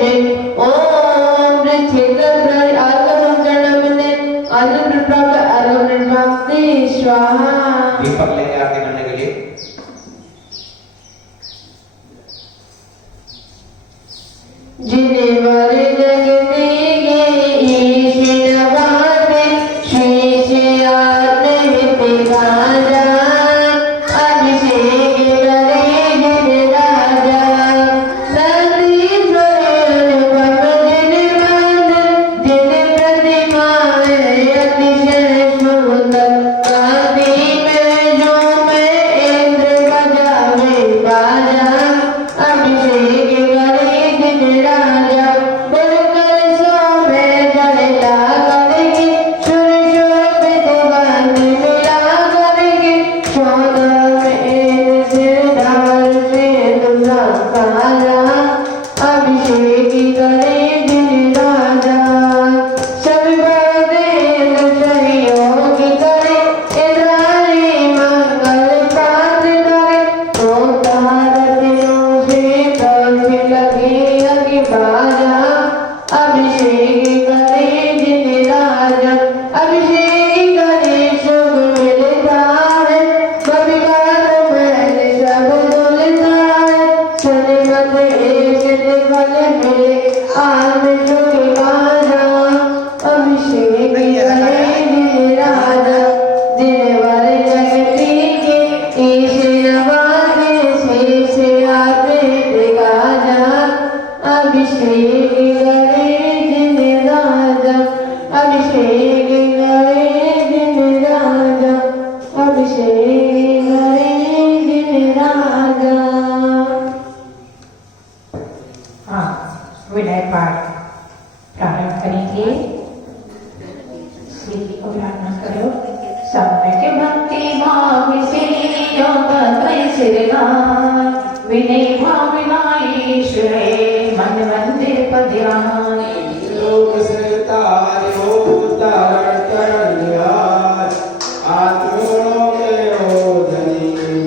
दिन ओम ऋचिक प्रय आगम जन्म ने अनंत प्रभ अरुण भक्ति स्वाहा। दीपक लेके आगे करने के लिए जिन्हें वर जगते गए ईश नवाते शेष आत्म राजा अभिषेक करे जिन राजा नंदीश्वर अनुपम जिन मंदिर जिन प्रतिमाएं अतिशय सुंदर कांति में जो मैं इंद्र बजावे बाजा अभिषेक करे जिन राजा बुलकर सोमे जड़ला करके सुर शोभित गान मिला करके चौदह में सिरदार से दुल्हा काला अभिषेक करे जिन राजा सब देव सहयोग करे इधरे मंगल प्राप्त करे तो तारतियों से कौन लगे अति बाजा अभिषेक करे जिन राजा अभिषेक करे शुभ मिलता है बबिकार महल सब डुलता है सनमत एक फल मिले आम सुखी बाजा अभिषेक करे जिन राजा जिन वर जगती के ईश नवाजे शेष आते गाजा अभिषेक करे जिन राजा अभिषेक करे जिन राजा अभिषेक करे जिन राजा। हाँ विनय पाठ प्रारंभ करेंगे। श्री जी को प्रार्थना करो। सम्यक भक्ति भाव से योग सिरनाथ विनय भाव ईश्वर मन मंदिर पध्यान लोक से तारियो तारण करण निहार आत्मगुणों के ओधनी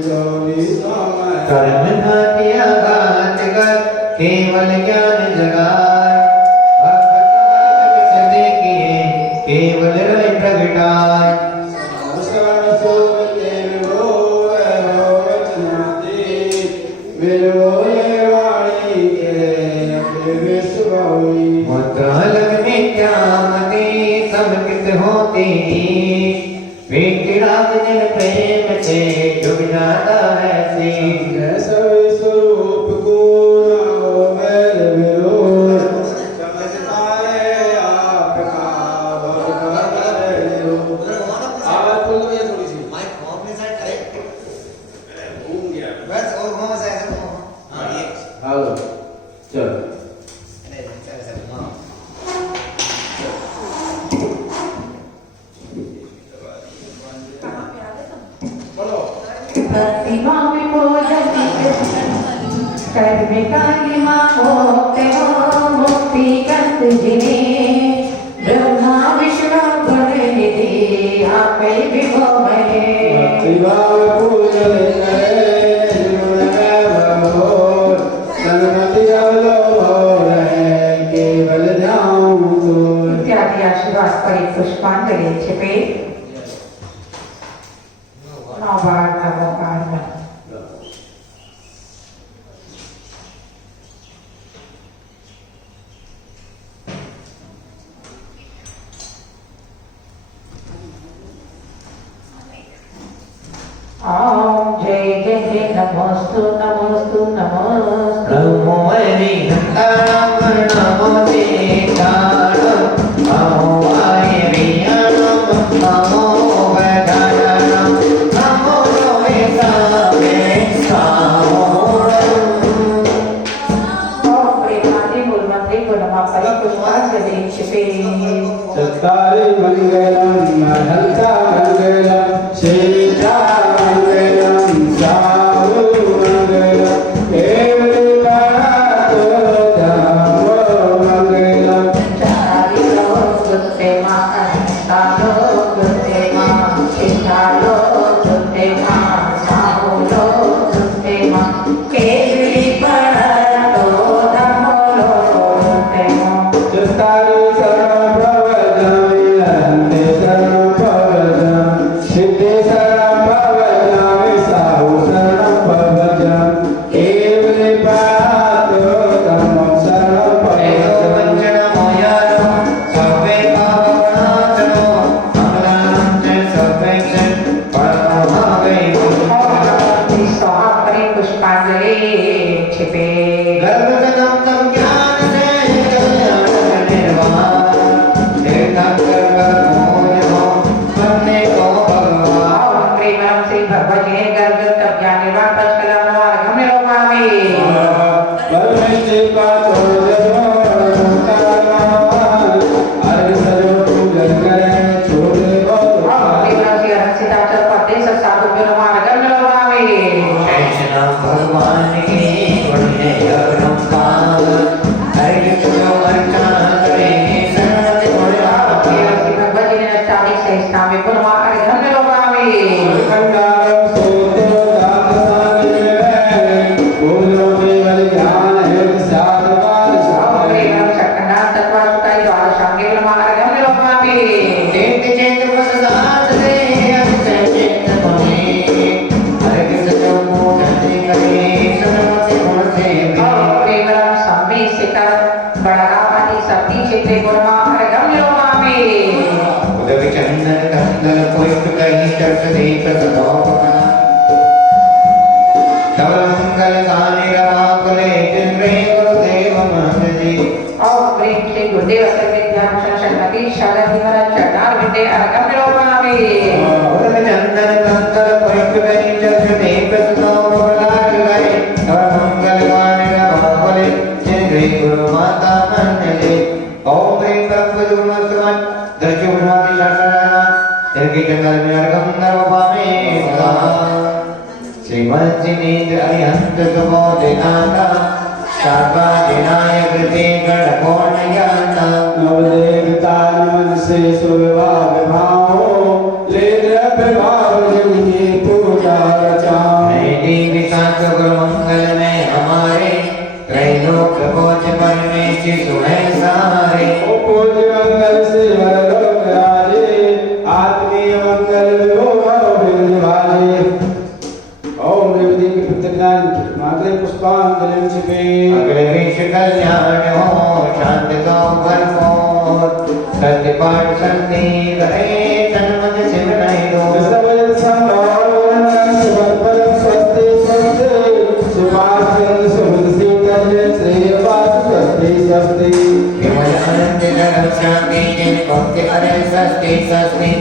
चौबीसों में कर्म न किया घात कर केवल ज्ञान जगाए भक्त से देखिए केवल रहे प्रगटाए श्रवण सुख देवो वचनाती विलो ये वाणी के विश्वई मुद्रा लग मिथ्यामती समकित होती विकिराग जिन प्रेम से डूब जाता है सी जैसा स्वरूप को नाओ मैल विरोध चमकता है आपका भगवान आवाज खोल दो ये थोड़ी सी माइक ऑफ में साइड करेक्ट घूम गया बस और घुमा से ऐसे घुमा हां ये हेलो चल ऐसे घुमा बोलो प्रतिमा विमोचति कर्म कालिमा होते हो मुक्ति कंत जिने ब्रह्मा विष्णु गुणनिधि आपे विभो है भक्तिभाव पूजन करे गुण वैभव सन्मति अवलोभ है केवल जाऊं तो इत्यादि आशीर्वाद पर एक पुष्पांजलि छिपे नवबार नवोकार ओम जय जय जय नमोस्तु नमोस्तु नमोस्तु नमो हरि नमो देवाय नमो आय रियाणम नमो वदानम नमो रोहितावे सामोरम ओम प्रेमादि परिपुष्पाञ्जलिं क्षिपे चत्तारि मङ्गलं महन्ता मङ्गलं सीता मङ्गलं साधु मङ्गलं केवलिकातो धामो मङ्गलं चारिलो गुरुते मा सालो गुरुते मा सिद्धालो गुरुते मा साहुलो गुरुते मा केवलिकातो धामो गुरुते मा चत्तारि सर्वप्रवचनामि हन्ते सर्वप्रवचनं सिद्धे सर्वप्रवचनामि साहु सर्वप्रवचनं केवलिकातो धामो सर्वप्रवचनं पुष्पांजलि छिपे प्रेमं श्री भगवते गर्ग तब ज्ञानिर्वाण पश्कलाम निरोगामि परमेश्वर का छोड़ अर्घ सजो पूजन करें छोड़े प्रेमं श्री हंसिताचल पदे साधु मार्ग निरोगामि भगवान की पुण्य नमस्कार हरि जो अर्चना करे सर्वते श्री भगवती ने 40 से स्थान में मार्ग निरोगामि खंडारम सोतो दासानि में बोलो में बल ज्ञान है साधवान प्रेमं शक्ना तत्वासुताई द्वादशांगे मार्ग निरोगामि चेत चेत प्रसाद दे चेत भवे हरि जो पूजन करे सर्वते गुणते प्रेमं सम्मे सिकर बड़गावती सती चित्रे गुणमार्ग निरोगामि उदक चंदन कंदन पुष्प कहीं चर्च दीप सदोपका धवल मंगल गाने रवा कुले चंद्रे गुरुदेव महंत जी और प्रेम से गुरुदेव अतर विद्याभूषण शरणपति शारदी महाराज चरणार विद्ये अर्घम निरोगामि उदक चंदन कंदन पुष्प कहीं चर्च दीप सदोपका गए धवल मंगल गाने रवा कुले चंद्रे गुरु माता महंत जी ओम ह्रीं ब्रह्म जुर्मस्वन् दर्शो भ्राति शास्त्रना तिलकी जंगल में अर्घम नरोपामे सदा श्रीमज्जिनेन्द्र अरिहंत सुबोधिनाथा शार्वा दिनाय कृते गणकोणयाता नवदेवता मन से सुविवाह भावो ले द्रव्य भाव जिनकी पूजा रचाओ देवी शांत गुरु मंगल में हमारे त्रैलोक भोज परमेश्वर सुहे सारे ओ पूज्य मंगल से हर लोक राजे आत्मीय मंगल विभो विराजे ओम रेवती के प्रतिज्ञान मागले पुष्पांजलि छिपे अगले विश्व कल्याण हो शांति तो भरपूर सत्य पाठ संति रहे तन्मत शिव नहीं रो सबल संभावना सुबल स्वस्ति स्वस्ति सुभाषित सुबुद्ध सीतल श्रीवास स्वस्ति स्वस्ति केवल अनंत धर्म शांति जिन भक्ति अरे सस्ते सस्ते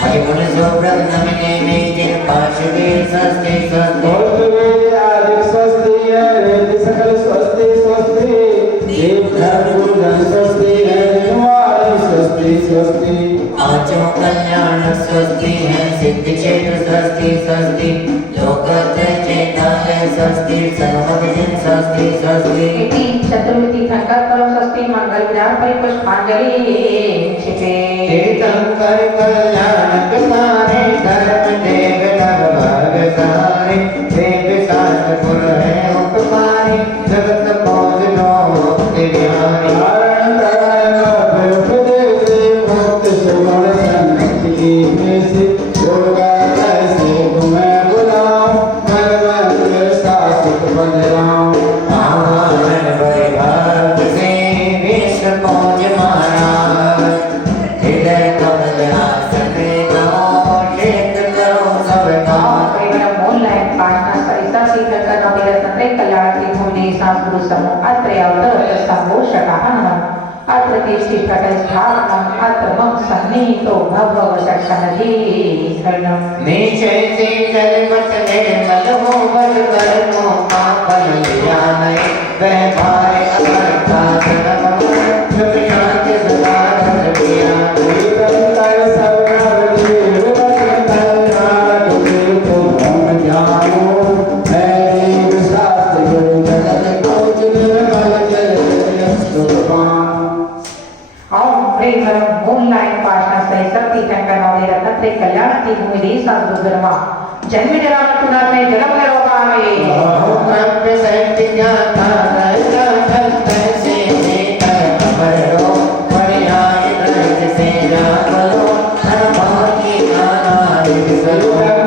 मणिपुर सुब्रत नमिने में जिन पार्श्वीर सस्ते सस्ते बहुत वेद आदि स्वस्ति है वेद सकल स्वस्ति स्वस्ति देव धर्म गुरुजन स्वस्ति है निवार स्वस्ति स्वस्ति पांचों कल्याण स्वस्ति है सिद्ध क्षेत्र स्वस्ति स्वस्ति लोकत्रय चेतालय स्वस्ति सर्वभजन स्वस्ति स्वस्ति इति चतुर्थी संकल्प स्वस्ति मंगल विधान परिपुष्पांजलि छिपे तीर्थंकर कल्याण तुम्हारे धर्म देव धर्म सारे देव शास्त्र पुर है उपकारी जगत पहुँच लो मुक्ति बिहारी नारायण नारायण उपदेश मुक्त सुगुण संगति में से दुर्गा ऐसे तुम्हें बुलाओ मन मंदिर शाश्वत बन जाओ आनंद परिभाग से विश्व पहुँच महाराज हृदय कमल आसन गाओ क्षेत्र करो सब काम प्रेम मूल लाइन पाटना सरिता सीकर का नवीर तंत्रे कल्याण की भूमि सांस्कृतिक समूह अत्र अवतर समूह शकाहन अत्र तीर्थी प्रकट स्थान अत्र मम सन्निहितो भव शक्षणजी धर्म निश्चय से जल मत निर्मल हो बल कर्मों पापन लिया नहीं वह भारे अमर का जन्म कल्याण की भूमि संतुरमा जन्म जरा पुनर्मे जन्म निरोगामे ओम ब्रह्म सत्य ज्ञाता रत्न से नेत्र अमरो परिहाय ग्रंथ से जागरो धर्माकी नारायण स्वरूप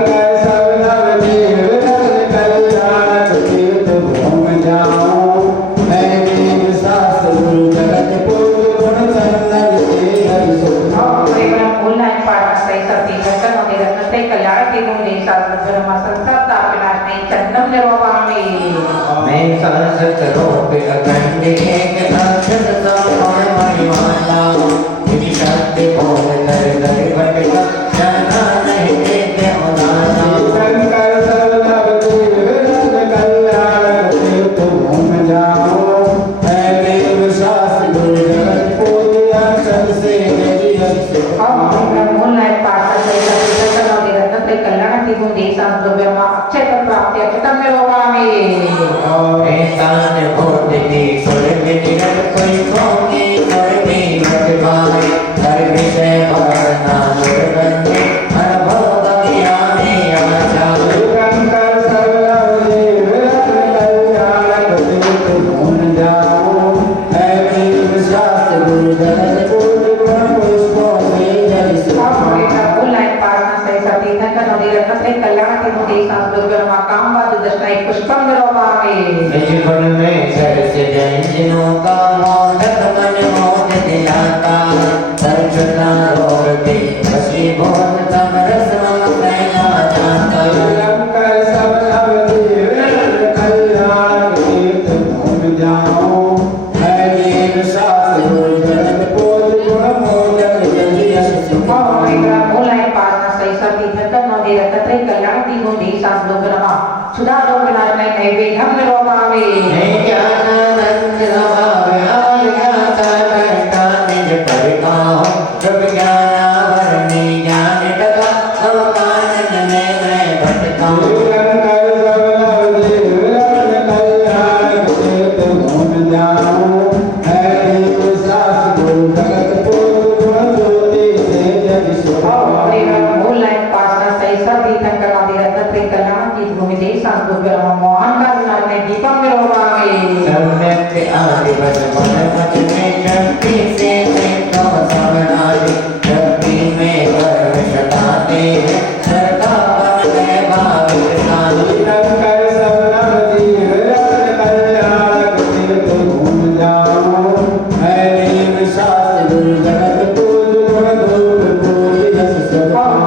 मैं संसत रूप अखंड एक अक्षर संपूर्ण परिमाला इति शक्ति बोल कर कर भटका जाना नहीं देते उदाना शंकर सर्वनव देव कल्याण तीर्थ घूम जाओ है देव शास्त्र गुरु जगत पूज्य अक्षर से मेरी तान भोट की सुर में निरल कोई खोगी सुर में भटकाए हर विषय भरना सुर बंदे हर भोग ज्ञाने आजा शंकर सर्वनव देव कल्याण तीर्थ घूम जाओ है देव शास्त्र गुरु जगत पूज्य पुष्पों से जल निजगुण में सरस व्यंजनों का मोदक मन मोद दिलाता सर्वना रोग के वशीभूत तम रस मम कहना चाहता शंकर सर्वनव देव कल्याण तीर्थ घूम जाओ है देव शास्त्र गुरु जगत पूज्य गुण मोदक जल यश सुखा ज्ञानानंद स्वभाव आज्ञाता करता निज परिकाहो जब ज्ञानावरणी ज्ञान टका सब कानन में मैं भटकाऊं शंकर सर्वनव देव कल्याण तीर्थ घूम जाओ है देव शास्त्र गुरु जगत पूज्य गुण ज्योति से जग सुखा सम्यक आदिवत मन मत में शक्ति से देखो समनादि शक्ति में गर्व शताते सरका बन गए भावित काली शंकर सर्वनव देव कल्याण तीर्थ घूम जाओ है देव शास्त्र गुरु जगत पूज्य गुण धूप पूज्य यश स्वरूप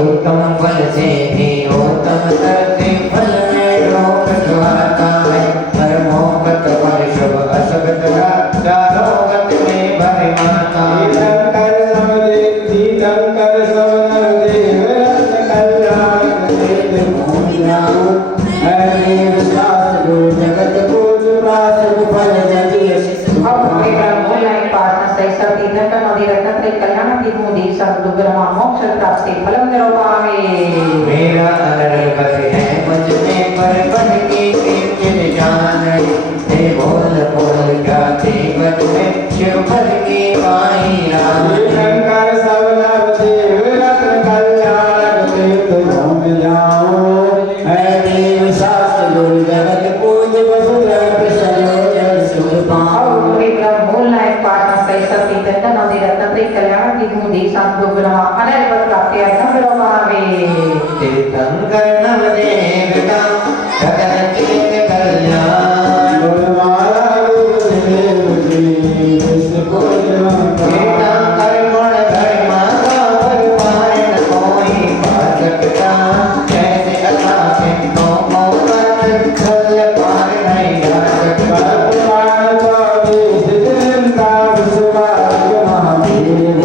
उत्तम फल से भी उत्तम करते फल में लोक सुहाता है परमोपत फल शुभ अशुभ तथा चारों गत में भरे माता शंकर समदेव शंकर समनव देव कल्याण तीर्थ घूम जाओ है देव शास्त्र गुरु जगत पूज्य प्रासुर फल जल यश मोक्ष प्राप्ति फलम मेरा अनर्गल पद है मुझ में पर पद की कीर्ति जान हे बोल बोल गाते पद में शिव पद की पाई राम शंकर सर्वनव देव कल्याण तीर्थ घूम जाओ है देव शास्त्र गुरु जगत पूज्य वसुदेव प्रसन्न जल सुख पाओ तीर्थंकर नवदेव का सकल तीर्थ कल्याण गुरुमाला गुरुदेव जी कृष्ण तीर्थंकर गुण धर्मा का परिपालन कोई पा सकता कैसे अथा सिद्धों को कर फल पार नहीं जा सकता महावीर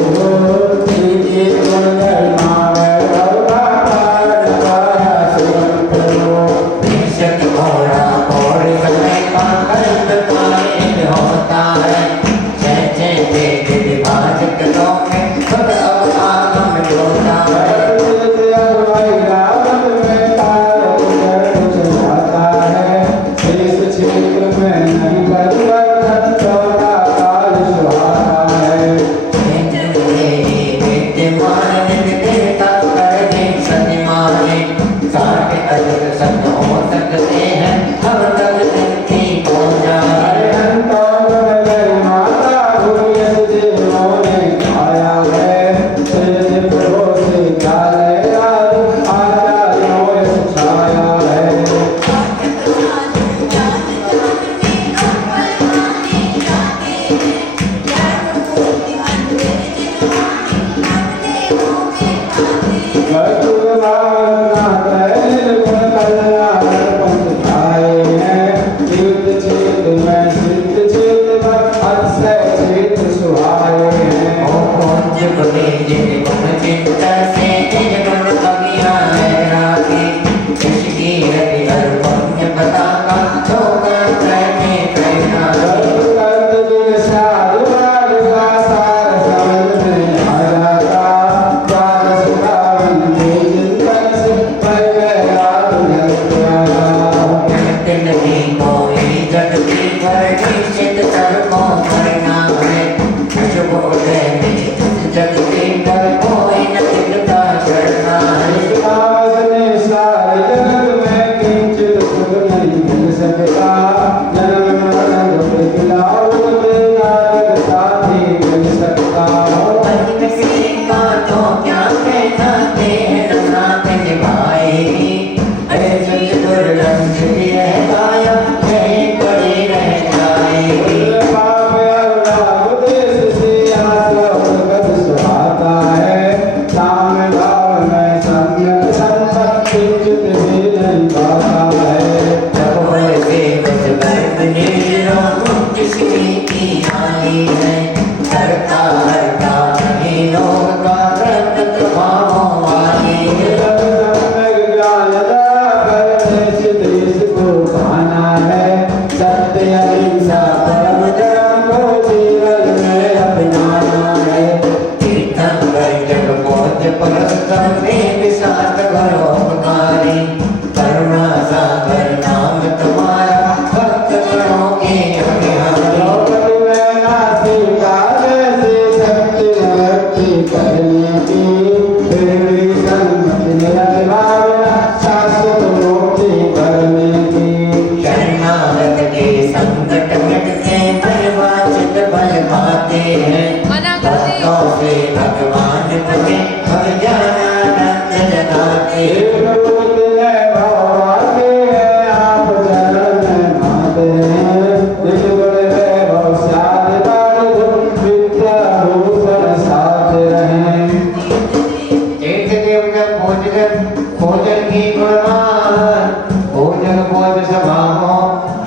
की गुणवान पूजन पूज सभाओं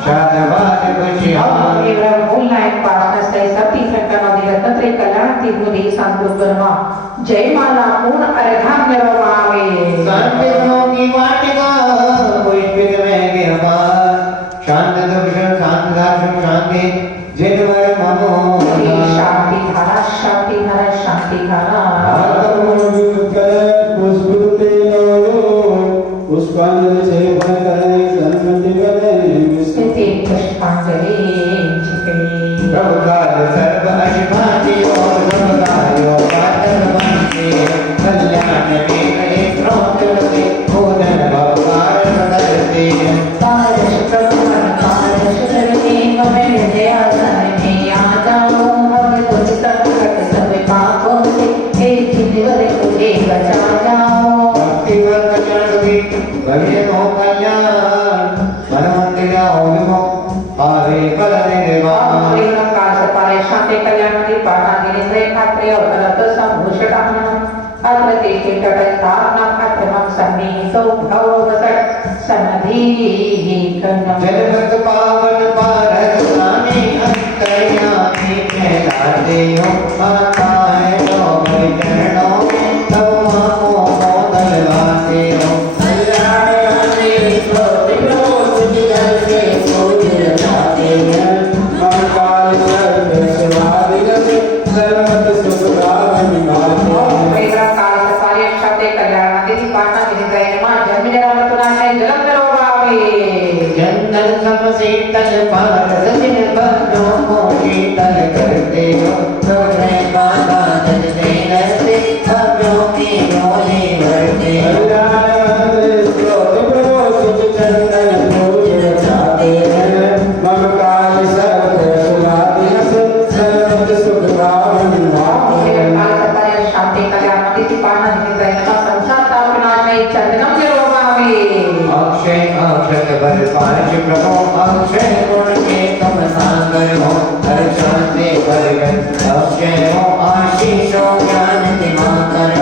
शादवाद खुशियां जय माला पूर्ण अर्धांग रवावे शांतिगुणों की वाटिका पुष्पित में गिरवान शांत दुख शांत दार्शनिक शांति जिनवर मनो शांति धारा शांति धारा शांति धारा सर्व अशिभाति और सर्वकार्यो पाठनमांति कल्याण मेघे प्रोक्तवते भूधन भवकार प्रदर्शते पारश प्रभुवन पारश करते ममें जया सने आ जाओ हम तुझ संकट सब पापों से हे जिनवर तुझे बचा जाओ भक्ति वर्ग चढ़ी भगे हो कल्याण मन मंदिर हो पावे कर निर्वाण शांति कल्याण की पाठा गिरिंद्र खात्रे और कलत संभूषण अत्र तेके तटस्थान अत्रमं सन्निहितो भववसत् सन्निधि कन्नम जलमत पावन पारस स्वामी अंतर्यामी कहलाते हो माताएं लोग चरणों में तब मामो मोदल गाते हो चंदन सम शीतल पारस जिन बंधों को शीतल करते हो तोरे बाबा जन दे रहते भव्यों की डोली भरते अक्षय अक्षत भर पांच प्रभो अक्षय गुण के तुम सागर हो हर शांति भर अक्षय हो आशीष हो ज्ञान दिमाकर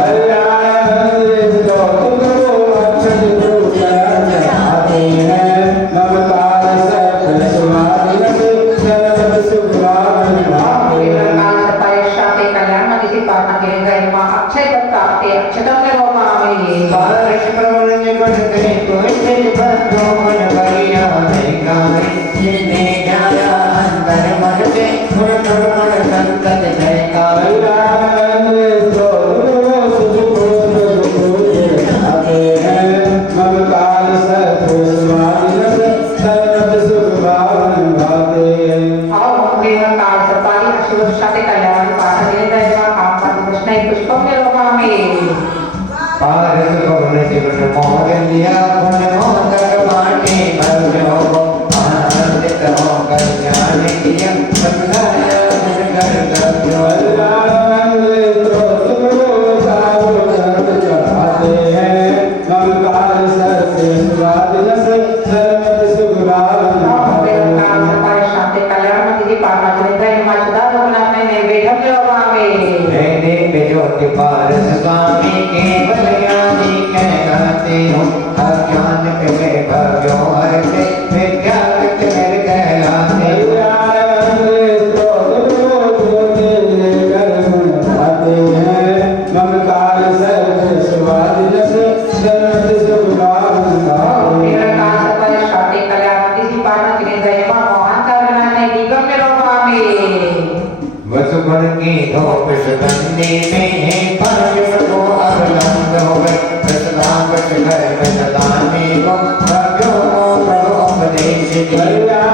पारस पवन जीवन मोहन लिया गुण मोहन माटे भव्यो आनंदित हो कल्याण किया बदलाया घर गव्यो पारस स्वामी केवल ज्ञानी कहलाते हो अज्ञान के भव्यो हरते विज्ञान के कहलाते वसुगुण की धोप सुगंधी में है पांच प्रभु अवलंब हो गए प्रसदापट घर में सदाने को भव्यो को प्रभु उपदेश दिया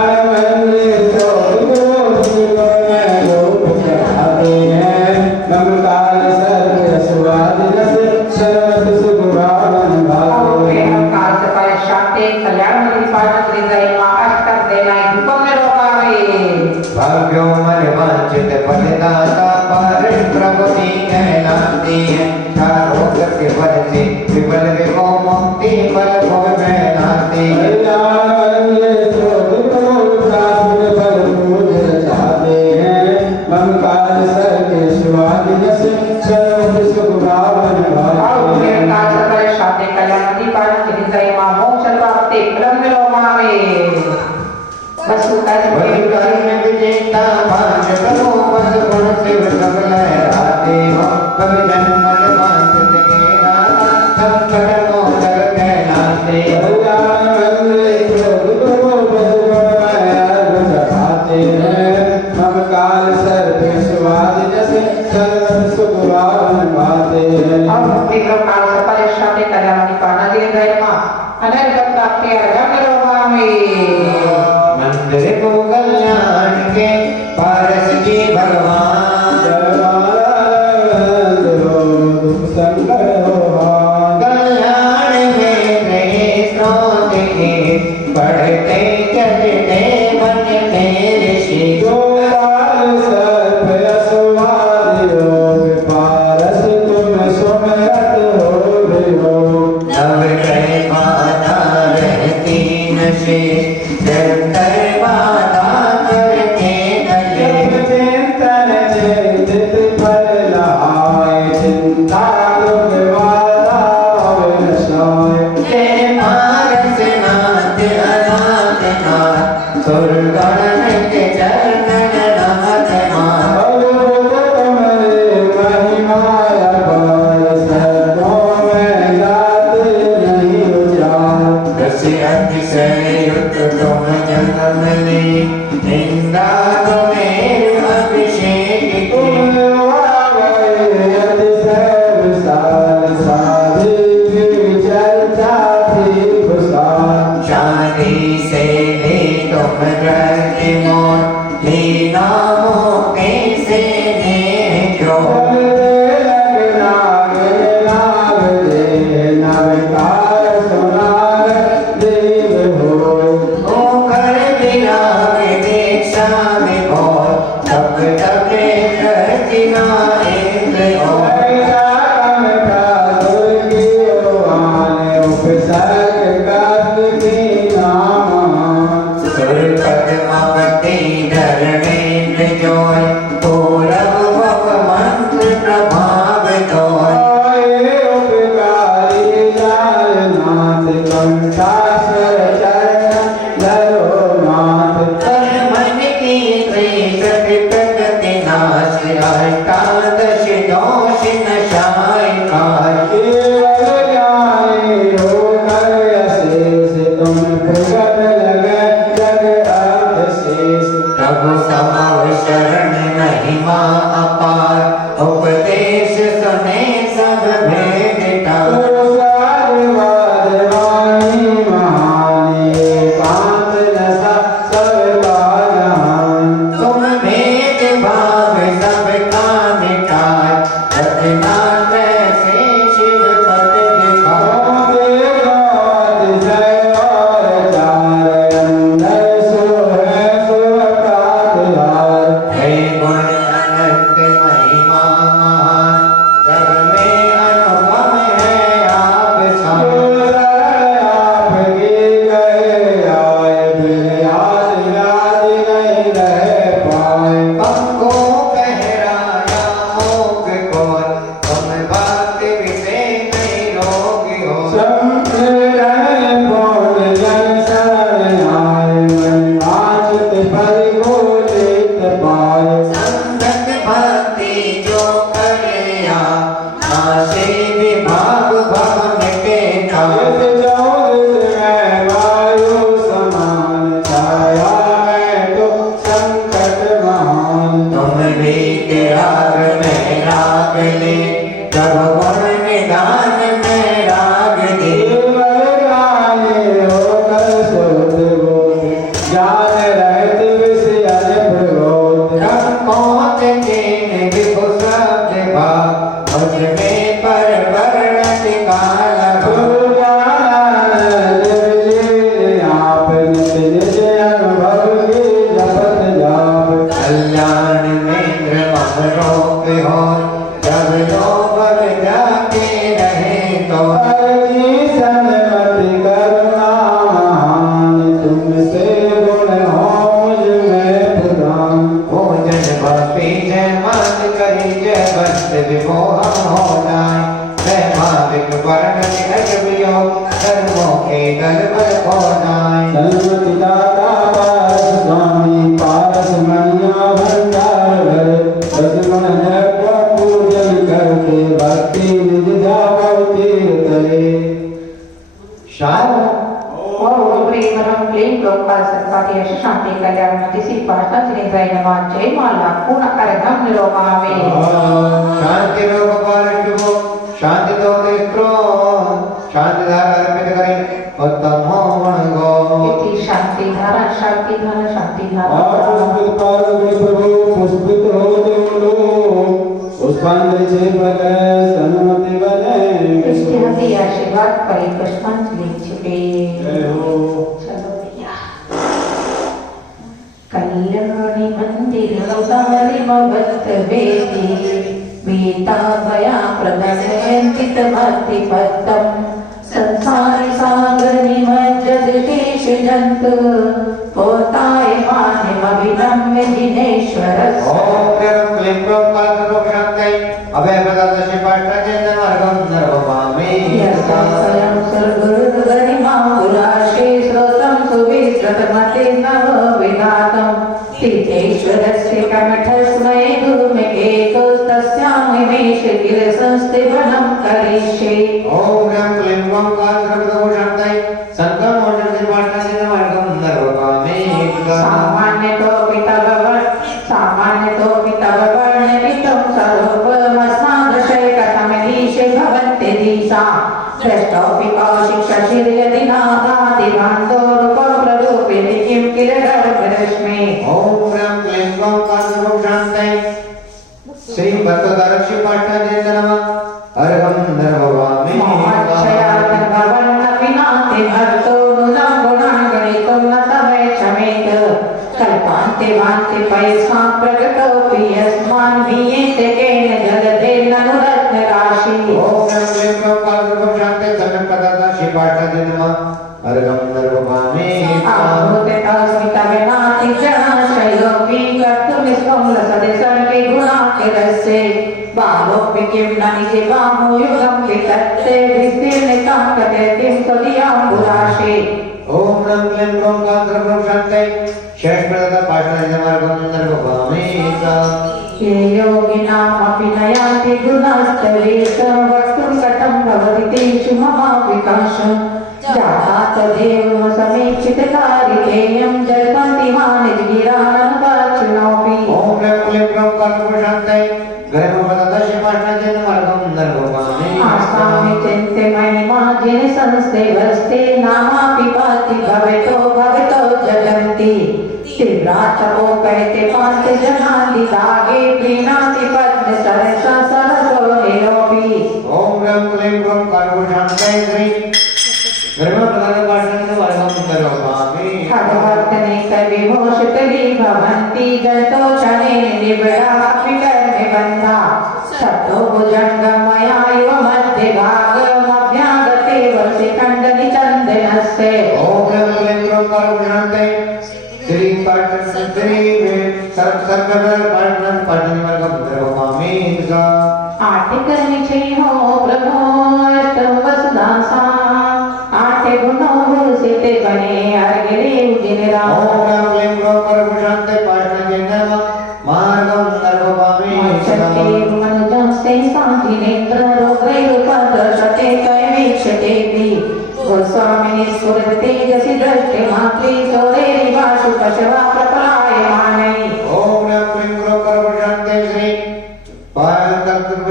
भव्यो मन वांछित फलदाता पारण प्रभु की कहलाती है आरोग के बल से विबल विभो मुक्ति बल भोग कहलाती है सर्वत्राप्ति अर्घं निरोगामि मंदिर को कल्याण के पारस जी भगवान कल्याण में रहे सोते पढ़ते चलते बनते ऋषि नव कई माता रहती नशे निरंतर माता करते नशे पारस नाथ अनाथ नाथ सुरगण के चरणन नाथ नाथ रसि अतिशय युक्त तुम जन्म ले निंदा तुम्हें अभिषेक की शादी से ले तुम करते मोर लीना मोके से ने जो ओ कर दिया के दीक्षा में भोर तब तब करती ना इंद्र और सुरपद्मावती धरणेन्द्र जोय पूरब भव मंत्र प्रभाव जोय मन की त्रिशत प्रकृति नाश अष्टादश दोष नशाय काश प्रभु समाव शरण महिमा अपार उपदेश सुने सब भेद टार तुम भेद भाव सबका मिटाए रचना से शिव पद दिखाओ हे गुण अनंत महिमा महान जग में अनुपम है आप पंखो पहराया मोग कौन तुम बात विषय नहीं रोगी हो संगत भक्ति जो करिया नासे विभाग भव मिटे ठाव तुम भी त्याग में राग ले जब गुण निदान में राग दे रंगों चेन विभु शब्द भाव मुझ में पर वर्णन काल कल्याण में रोग हो जब लोग जाके रहे तो भोजन भक्ति जय मान करी जय बंद विमोह होना वैभाविक वर्ण निरज वियोग धर्मों के गलबल होना ओम प्रेमरम क्लीं लोकपाल सत्पाति यश शांति कल्याण मतिसी पार्था श्री जय नमः जय माला पूर्ण अर्घं निरोगामि शांति रोग पार शांति दो शांतिधारा अर्पित करें उत्तम होवन गो इति शांतिधारा शांतिधारा और पुष्पित पार्वती प्रभु पुष्पित हो देवलो पुष्पांजलि से बगैर सन्मति बने इसके हती आशीर्वाद परी पुष्पांजलि छिपे जय हो चलो भैया कल्याणी मंदिर उदारी भक्त वेदी बीता गया प्रदर्शित भक्ति पदम संसार सागर निमज्जत शेष जंतु होताय मानिम अभिनम्य जिनेश्वर ओम क्लीं क्लीं क्रों कालरूप शांति अभय प्रदान शिपाष्टाजन मार्गम नरवामी यस्यं सर्वगुरुर्गरिमा गुराशे श्रोतं सुविश्रुतमते नव विनातं तीर्थेश्वरस्य कमठस्मये धूमकेतुस्तस्यां निमेष किल संस्थिवनं करिष्ये ओम क्लीं क्लीं क्रों कालरूप शांति संगम मोचन शिपाष्टाजन मार्गम नरवामी सामान्यतो पितव वर्णितं स्वरूपमस्मादृशय कथमधीशे भवन्ति दिशा दृष्टोऽपि कौशिकशिर्यदि नादादिबान्धोरुपप्ररूपिणि किं किल गर्भरश्मि ओम क्लीं क्लीं कालरूप शांति श्री भक्तधर शिपाष्टाजन नमः अर्घम नरवामी मोहक्षयार्थ नाति भक्तो नुनं गुणान् गणितुं न तमेच्छमेत कल्पान्ते वान्ते पयसा प्रकटोऽपि यस्मान् मीयेते केन जलधेन रत्नराशि ओम क्लीं क्लीं कालरूप शांति सम्यक् पदार्थ शिपाष्टाजन नमः अर्घम नरवामी आहुते अस्मितविनाति जनाशयोऽपि कर्तुमिष्टं लसते सर्वे गुणातिरस्य बाहोऽपि किं न निजे बाहुयुगं वितत्ते विस्तीर्णतां कथयतिं त्वदीयाम्बुराशि ओम क्लीं क्लीं कालरूप शांति शेष प्रदाता पाष्टाजन मार्गम नरवामी ये योगिनामपि न यान्ति गुणस्तरेष वक्तुं कथं भवति तेषु ममाविकाशम् जाता तदेव समीक्षितकारितेयं जल्पन्ति मानिजगिराननुपाचिनोऽपि ओम क्लीं क्लीं कालरूप शांति गर्भ प्रदाता शिपाष्टाजन मार्गम नरवामी आसामि चिन्ते महिमा जिन संसेवस्ते नामापि पाति भवतो जगन्ति तीव्राचपो कहते पांच जनादि दागे प्रीणाति पद्म सरसा सरसो निलोपी ओम क्लीं क्लीं कालरूप शांति श्री गर्भ प्रदाता पाष्टाजन मार्गम नरवामी खड्गवर्तने विभूषितली भवन्ति जन्तो क्षणे निबिडापि कर्मे बन्धा शब्दो भुजङ्गमया इव मध्ये भागमभ्यागते वर्षिखण्डनि चन्दनस्य ओम क्लीं क्लीं कालरूप शांति श्री पाष्टाजन मार्गम नरवामी आटिकर्णि हो प्रभो अष्टम वसुदासा आठे गुणो भूषिते बने अर्गिरे उजिनरा ओम क्लीं क्लीं कालरूप शांति पाष्टाजन मार्गम नरवामी शक्ति मनुजं से सांजिनेन्द्र रोगैरुपद्रशते कैवीक्षतेऽपि गोस्वामिनि स्फुरति तेजसि दृष्टिमात्रे चोरेरिवाशु पशवा प्रपलायमानै ओम क्लीं क्लीं कालरूप शांति श्री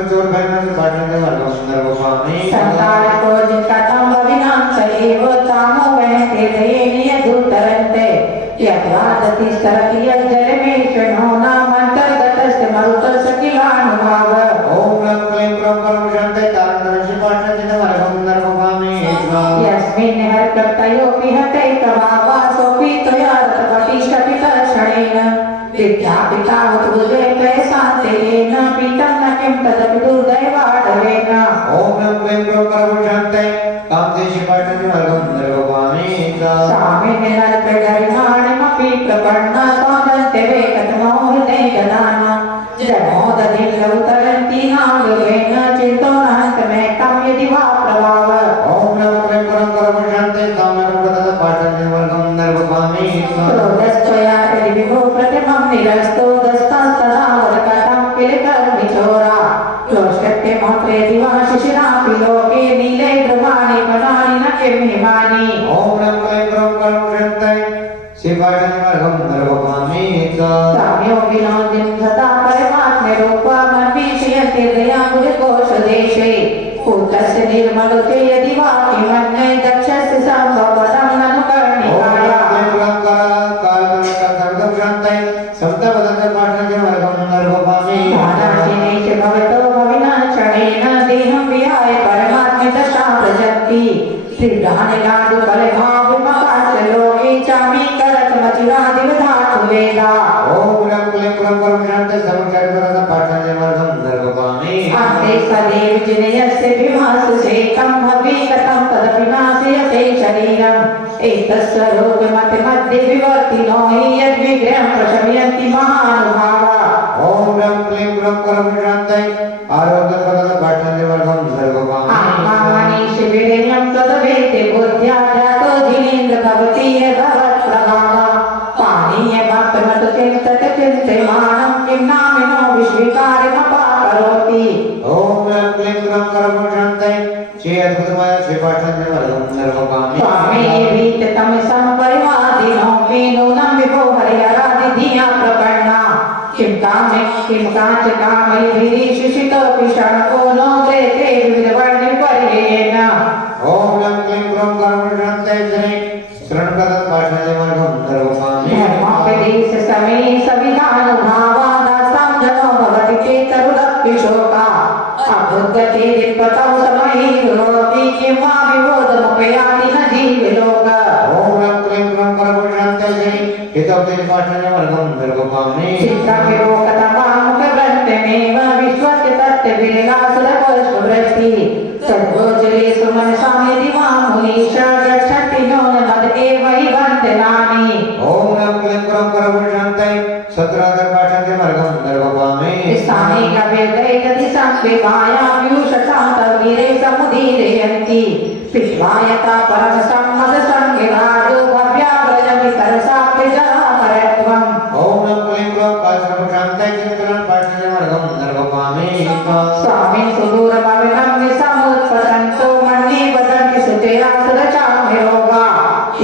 चोर भैरव पाष्टाजन मार्गम नरवामी संसार को जिनकथं विनाश एव तामो वहते दयेन यदुतरन्ते यद्वादति सरति यज्जलमेषणो नामन्तर्गतस्य मरुतस्य किलानुभाव ओम क्लीं क्लीं कालरूप शांति तारतम्य शिपाष्टाजन मार्गम नरवामी यस्मिन् हरकर्तयोऽपि हते प्रभावासोऽपि त्वया रतपतिशपितर्षणेन विद्यापितावतुजे प्रयसान्तेन पीतं न किं तदपि दुर्दैवाढवेन ओम क्लीं क्लीं कालरूप शांति कामदेव शिपाष्टाजन मार्गम नरवामी स्वामिने नरकगरिहाणमपि प्रपन्ना स्वादन्ते वेकतमोहिते गदान जनोदधिल्लौतरन्ति नागवेन चिन्तो नान्तमेकं यदि वा प्रभाव ओम क्लीं क्लीं कालरूप शांति कामदेव प्रदाता पाष्टाजन मार्गम नरवामी क्रोधस्त्वया यदि विभो प्रतिमं निरस्तो दस्तास्तदावरकथं किल कर्मिचोरा क्लोष्टत्ते मोत्रे दिवा शिशिरापि लोके नीले ध्रुवाणि पदानि न किं हिमानि ओम क्लीं क्लीं कालरूप शांति शिपाष्टाजन मार्गम नरवामी साम्योगिनोदिं सदा परमात्म्यरूपमन्वीषयन्ति दयामुजकोशदेशे यस्य निर्मलते यदि वाक्य मन्ये दक्षस्य संभवदं ननु कर्णिकाया मानसिनेश भवतो भविनाशनेन देहं विहाय परमात्मदशा प्रजन्ति श्रीधानिलाडु कलभावुमकाश लोके चामी करतमचिरादिवधातु वेदा अन्ते सदैव जिनयस्य विभासुषेकं भवेकतं तदपि नाशयते शरीरम् एतस्य रोगमतिमध्ये विवर्तिनो हि यद्विग्रहं प्रशमयन्ति महानुभावा आत्मामनीष विरयं तदवेते बुद्ध्या जातो जिनेन्द्र भवति य भवत्प्रभावा पानीय भक्तमतु चिन्तत चिन्त्यमानं किं नामिनो विश्विकार्यमपाकरोति स्वामी वीततं संपरिवादिनो मे नूनं विभो हरिहरादि धिया प्रपन्ना किं कामे किं काच कामैर्विरीशिषितोऽपि शङ्को नो ग्रेते विविधवर्णिपर्ययेन धर्मोपदेश समे सविधानुभावादास्तां जनो भवति चेतरुदपि शोका अभुद्गते दिक्पतौ समैरोऽपि किं वा विबोधमुपयाति न जीवलोक चित्रविलोकतमामुखग्रन्थमेव विश्वस्य तत्त्वविरलासुरपशुवृत्ति सद्गोचरेषु मनसां यदि वा मुनीश गच्छन्ति नो न मद एव हि वन्दनानि स्थाने कवेदै यदि संविभाया पीयूषशान्तवीरे समुदीरयन्ति पित्वायता परमसम्मदसंविभाजो भव्या व्रजति तरसाप्य जलामरत्वम् स्वामी सुदूरमविनं विसमुत्पतन्तो मन्ये वदन्ति सुतया सुरचाम्योगा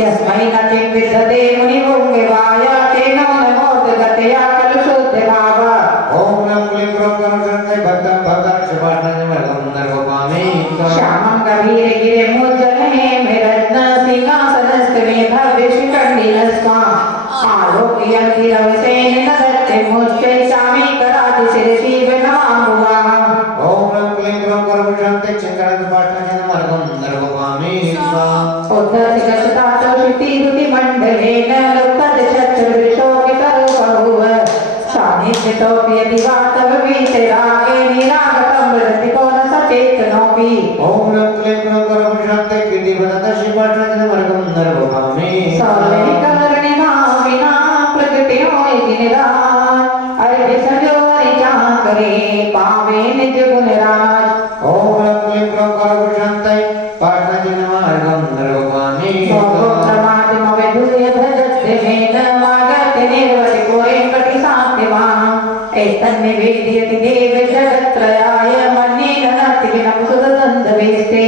यस्मै न किं विद्यते मुनिभुङ्गिवाय तेनो न मोदगतया खलु शुद्धभाव श्यामं गभीरगिरे मुज्जले मेरत्न सिंहासनस्थे भव्यशिखण्डिनस्त्वां आलोकयन्ति रविसेन दत्ते मुच्चे चामी कराति शिरसि विनमाम्बुवाम् उद्धसिगताचोषितिरुतिमण्डलेन लोकदशचर्विशोकितरूपभूव सान्निध्यतोऽपि यदि वा तव वीतरागे निरागतं वदति को न सचेतनोऽपि सर्वैकर्णिमा विना प्रकृतियो यदि निराज अर्भिसजो हरिचाकरे पावे निज गुणराज स्वगोत्रमादिमविधूय भजते मेन वागते निर्वतिको वेङ्कटिसान्तिमाम् एतन्निवेदयति देव जगत्त्रयाय मन्येन नति विनं सुदन्दवेस्ते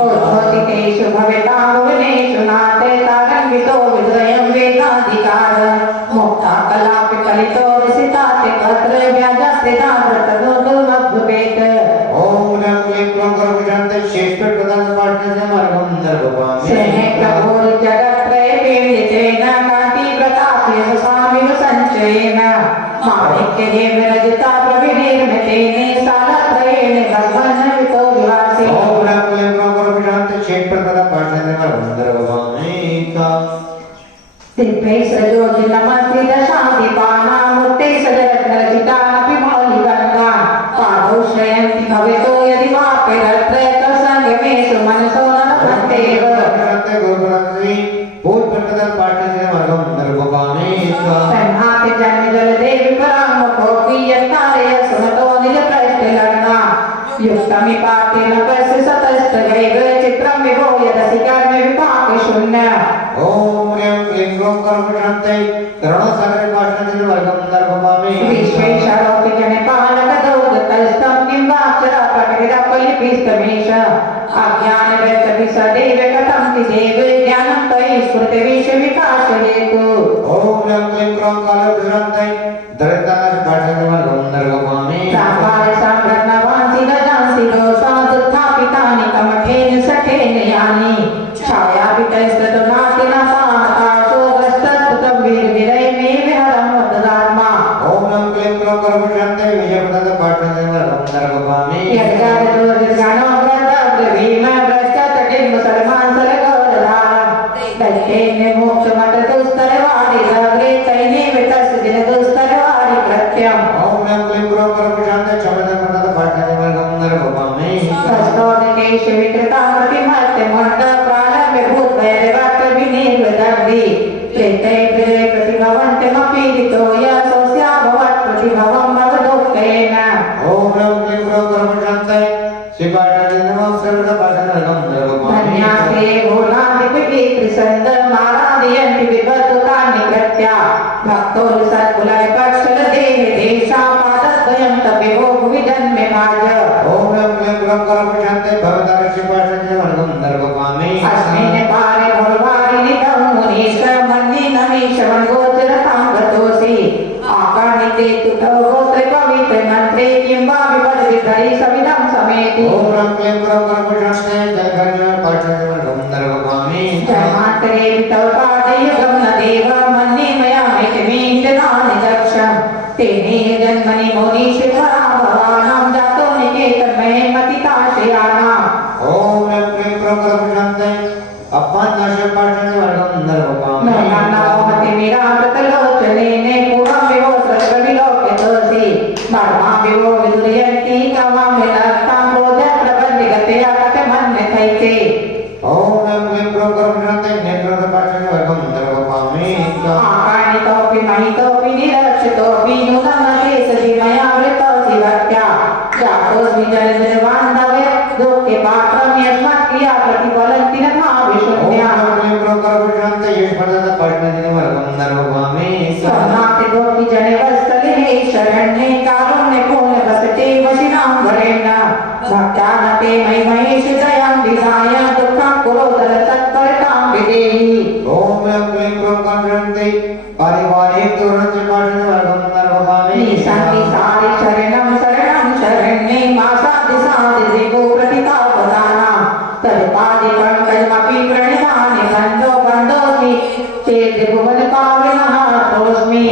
औद्भौतिकेषु भविता भुवनेषु नाते तारन्वितो विद्वयं वेदाधिकार मुक्ता कलापि कलितो विसिताते पत्र व्याजस्थिता व्रतनो दुर्मभ्युपेत स्नेह प्रभुर् जगत्त्रये पीडितेन कान्ति प्रतापेन स्वामिव सञ्चयेन माणिक्येन विरजिता प्रविनिर्मितेन सालत्रयेण भगवन्वितो विवासे दिव्यै सजोजि नमस्ते दशादिपानामूर्ते सजरत्नरचितानपि मौलिगङ्गान् पादौ श्रयन्ति भवेतो यदि वाप्यरत्र तत्सङ्गमेषु मनसो न लभन्तेव ब्रह्माति जन्मजलदेवि पराङ्मुखोऽपि यत्कारय सुमतो निजप्रष्टलग्ना युक्तमिपाति न पश्य सतस्तवैव चित्रं विभो यदसि कर्म विपाकशून्य विश्वेश्वरोऽपि जनपालकदौगतस्तं निम्बाक्षरा प्रकटितपलिपिस्तमेष अज्ञानव्यक्तपि सदैव कथं ति देव ज्ञानं त्वयि स्फुरतिविश्वविकासयेतु ओम वेश विकृता प्रतिमत्य मुंड प्रारंभ भूत वैरवत विनिर्वदर्दि प्रेते प्रे प्रतिभवन्त्यमपीडितो यशोऽस्या भवत् प्रतिभवं भवदुःखेन ओम ह्रीं क्लीं ग्रौं कर्मशान्ताय श्रीपाठाय नमः सर्वपाठनरकं सर्वपाठि धन्यास्ते भोलादिपति त्रिसन्द मारादयन्ति विद्वत्तानि कृत्या भक्तो सत्कुलय पक्षल देह देशापादद्वयं तपिहो भुवि जन्मे भाज ओम ह्रीं क्लीं ग्रौं कर्मशान्ताय भवतां श्रीपाठाय नमः सर्वपामि अस्मिन् पारे भोलवारिणितं मुनीश मन्ये नमीश मन्गोचरतां गतोऽसि आकाणिते तुतौ गोत्रे पवित्रे मन्त्रे किं वा विपद्विधरि सविदं समेति ओम ह्रीं क्लीं ग्रौं कर्मशान्ताय जयगणेश पाठाय नमः सर्वपामि जन्मान्तरे वितौ पादयुगं न देव मन्ये मया मितिमीन्द्राणि दक्षं तेने जन्मनि मुनीश्वरा भवानां जातो निकेतन्मये मतिताशयानाम् ओम ह्रीं क्लीं ग्रौं कर्मशान्ताय अपन्नाश पाठाय नमः सर्वपामि नमोमति विराटतलोचनेने पूर्वं विभो सर्वविलोकितोऽसि मर्मा विभो विदुर्यन्ति कवां विनक्तां बोधप्रबन्धिगतया कथमन्यथैते ओम ह्रीं क्लीं ग्रौं कर्मशान्ताय नेत्रं पाठाय नमः सर्वपामि आकाणितोऽपि महितोऽपि निरक्षितोऽपि नूनमशेषसि मया वृतोऽसि भक्त्या जातोऽस्मि जलनिर्वाणवय दुःखे पात्रं यस्मात् क्रिया प्रतिफलन्ति न भाविशून्या समाप्ति गोपी जने वत्सले शरण्ये कारुण्ये पूर्ण वसते वशिनां वरेण्य भक्त्यानते मयि महेश दयां विधाय दुःखं कुरोदर तत्परतां विदेहि निसंगि सारि शरणं शरणं शरण्ये मासादि सादि दिगो प्रतितापदानां तदिपादि कण्कजमपि प्रणिधानि बन्धो बन्धोऽस्मि चेत् भुवन पावनः तोऽस्मि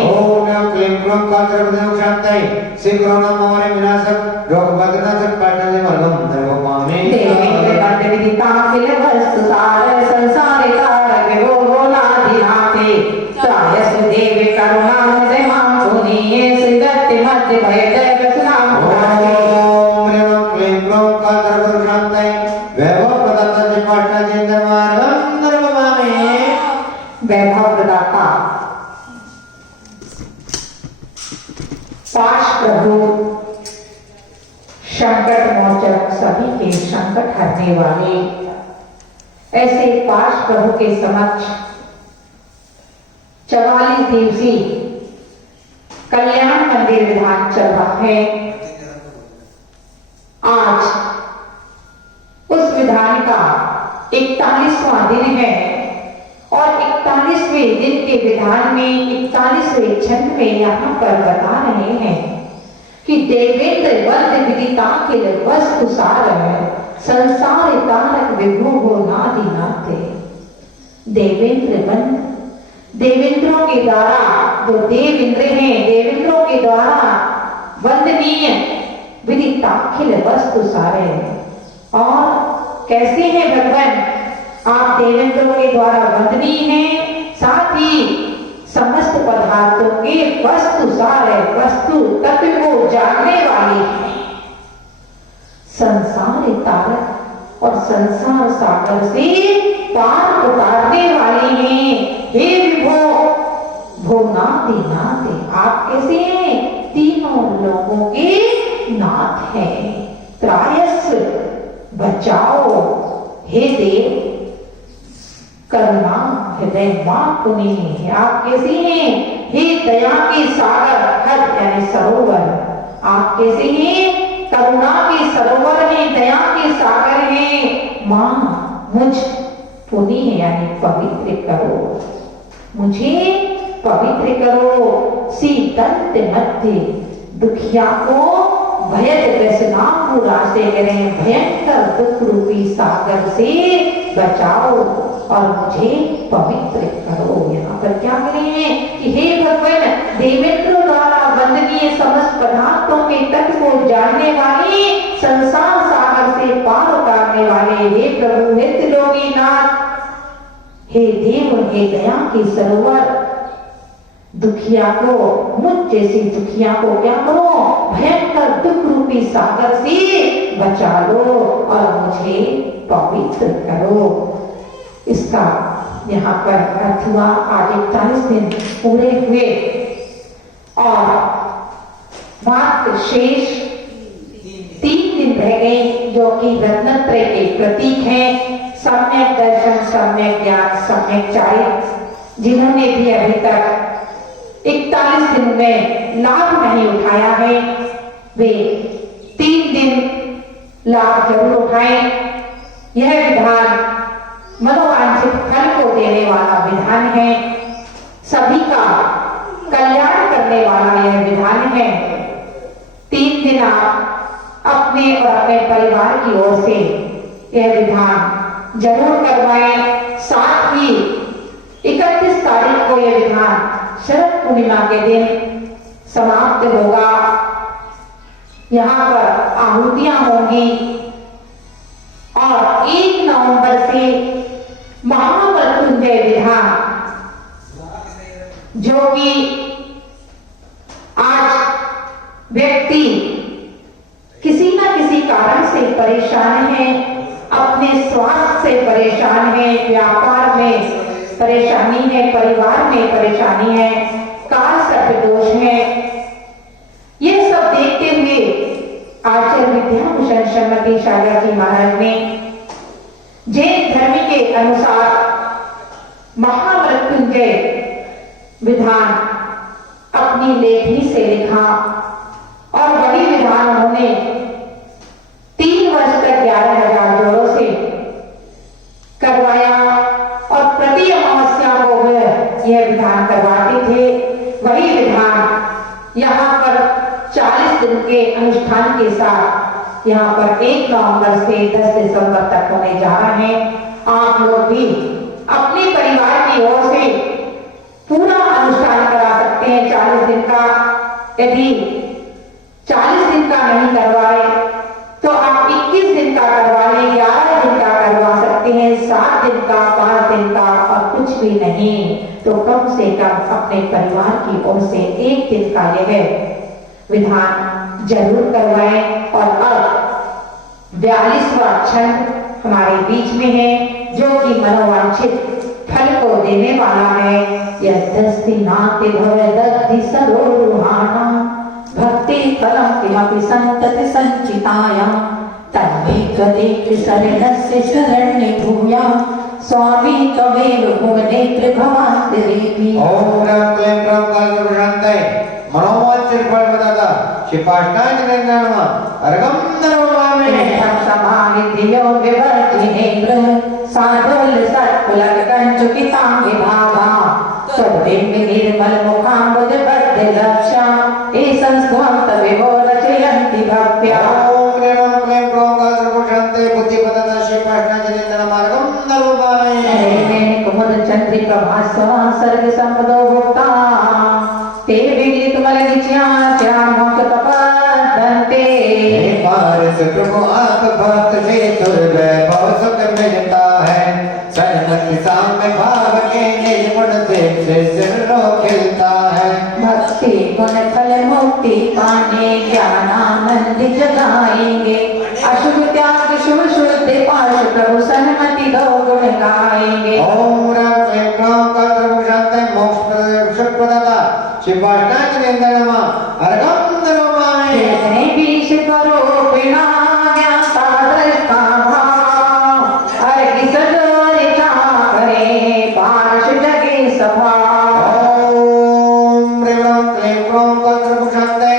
देवेन्द्र बद्ध विदिता किल वस्तु सार संसारे तारक विभो नाधिनाथे त्रायस्तु देवी करुणा हृदय मां सुनीये श्रीदत्ते मध्य भय जय प्रसन्नां वैभव प्रदाता पाश प्रभु संकट मोचक सभी के संकट हरने वाले ऐसे पाश प्रभु के समक्ष 44 दिवसीय कल्याण मंदिर विधान चल रहा है। आज उस विधान का 41वां दिन है और 41वें दिन के विधान में 41वें छंद में यहाँ पर बता रहे हैं कि देवेंद्र वंद विदिताखिल वस्तु सार संसार तारक विभु हो नादि नाते। देवेंद्र वंद देवेंद्रों के द्वारा जो देव इंद्र हैं देवेंद्रों के द्वारा वंदनीय विदिताखिल वस्तु सारे और कैसे हैं भगवान आप देवेंद्रों के द्वारा वंदनीय हैं साथ ही समस्त पदार्थों के वस्तु सारे वस्तु तत्व को जानने वाले हैं संसार तारक और संसार सागर से पार उतारने वाले हैं। हे विभो भोनाते नाते आप कैसे हैं तीनों लोगों के नाथ हैं। त्रायस बचाओ हे देव करुणा हृदय मां पुनि आप कैसे हैं हे दया के सागर हद यानी सरोवर आप कैसे हैं करुणा के सरोवर हैं दया के सागर हैं मां मुझ पुनि यानी पवित्र करो मुझे पवित्र करो सीतंत मध्य दुखिया को भयद व्यसनाओं को रास्ते करें भयंकर दुख रूपी सागर से बचाओ और मुझे पवित्र करो। यहाँ पर क्या करें कि हे भगवान देवेंद्र द्वारा वंदनीय समस्त पदार्थों के तत्व को जानने वाले संसार सागर से पार उतारने वाले हे प्रभु नित्य लोगी नाथ हे देव हे दया के सरोवर दुखिया को मुझ जैसी दुखिया को क्या करो भयंकर दुख रूपी सागर से बचा लो और मुझे विस्तृत करो। इसका यहाँ पर अर्थ हुआ। आज 41 दिन पूरे हुए और मात्र शेष 3 दिन रह गए, जो कि रत्नत्रय के प्रतीक हैं। सम्यक दर्शन, सम्यक ज्ञान, सम्यक चारित्र। जिन्होंने भी अभी तक 41 दिन में लाभ नहीं उठाया है, वे 3 दिन लाभ जरूर उठाएं। यह विधान मनोवांछित फल को देने वाला विधान है। सभी का कल्याण करने वाला यह विधान है। 3 दिन आप अपने और अपने परिवार की ओर से यह विधान जरूर करवाएं। साथ ही 31 तारीख को यह विधान शरद पूर्णिमा के दिन समाप्त होगा। यहाँ पर आहुतियां होंगी और 1 नवंबर से महामृत्युंजय विधान, जो कि आज व्यक्ति किसी न किसी कारण से परेशान है, अपने स्वास्थ्य से परेशान है, व्यापार में परेशानी है, परिवार में परेशानी है, काल सर्प दोष है, ये सब देखते हुए आचार्य विद्याभूषण श्रीमती शारदा जी महाराज ने जैन धर्म के अनुसार महामृत्युंजय विधान अपनी लेखनी से लिखा और वही विधान उन्होंने 3 वर्ष तक 11,000 जोड़ों से करवाया और प्रति अमावस्या को वह यह विधान करवाते थे। वही विधान यहाँ पर 40 दिन के अनुष्ठान के साथ यहाँ पर 1 नवंबर से 10 दिसंबर तक होने जा रहे हैं। आप लोग भी अपने परिवार की ओर से पूरा अनुष्ठान करा सकते हैं 40 दिन का। यदि 40 दिन का नहीं करवाए तो आप 21 दिन का करवा लें, 11 दिन का करवा सकते हैं, 7 दिन का, 5 दिन का और कुछ भी नहीं तो कम से कम अपने परिवार की ओर से 1 दिन का यह विधान जरूर करवाएं। और अब 42वां छंद हमारे बीच में है, जो कि मनोवांछित फल को देने वाला है। यह दस्ति नाते भव दद्धि सरोरुहाना भक्ति फलम किमपि संतति संचिताया तन्मे गते शरणस्य शरण्ये भूया स्वामी त्वमेव भुवनेत्र भवान् देवी। ओम ह्रां क्लीं ह्रां कालसर्पशान्ताय मनोवांछित फल प्रदाता शिपाष्टाय नमः। अर्घं नरोमामि समाविधियो विवर्जिनेन्द्र साधुल सत्कुलक कंचुकितांगे भागा स्वदिव्य निर्मल मुखाम्बुज बद्ध लक्ष्या ए संस्ध्वंत विभो रचयन्ति भव्या। ओम ह्रां क्लीं ह्रां कालसर्पशान्ताय बुद्धिप्रदाता शिपाष्टाय नमः। अर्घं नरोमामि कुमुद चंद्री प्रभास्वरा सर्ग संपदो भुक्ता ते विदित मल नित्या मोक्ष तपदन्ते। पारस प्रभु आप भक्त से दुर्वैभव सुख मिलता है। सन्मति साम्य भाव के निज गुण से सिरो खिलता है। भक्ति गुण फल मुक्ति पाने ज्ञानानंद जगाएंगे। अशुभ त्याग शुभ शुद्ध पाश प्रभु सन्मति दो गुण गाएंगे। ओम ह्रां क्लीं ह्रां कालसर्पशान्ताय मोक्ष प्रदाता शिवाष्टाय नमः। अर्घं नरोमामि जितने बीच करो बिना ज्ञाता दृष्टा भाव अर्घ सजोरे करे पार्श जगे सभा। ओम ह्रां क्लीं ह्रां कालसर्पशान्ताय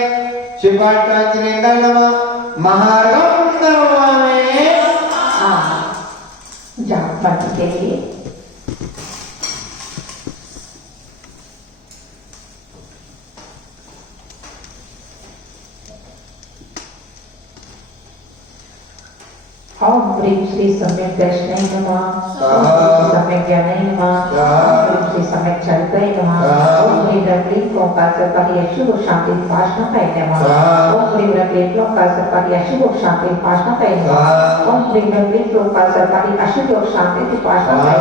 शिवाष्टाय नमः। महार्घं नरोमामि। जाप बंद करिए। ओम ह्रीं श्री सम्यक दर्शनाय नमः। ओम श्री सम्यक ज्ञानाय नमः। ओम श्री सम्यक चरित्राय नमः। ओम ह्रीं क्लीं क्लों कालसर्पाय शुभ शांति पाशनाय नमः। ओम ह्रीं क्लीं क्लों कालसर्पाय शुभ शांति पाशनाय नमः। ओम Bring Brahmi Prabhupada Sarkari Ashur Yog Shanti Ti Pashnatai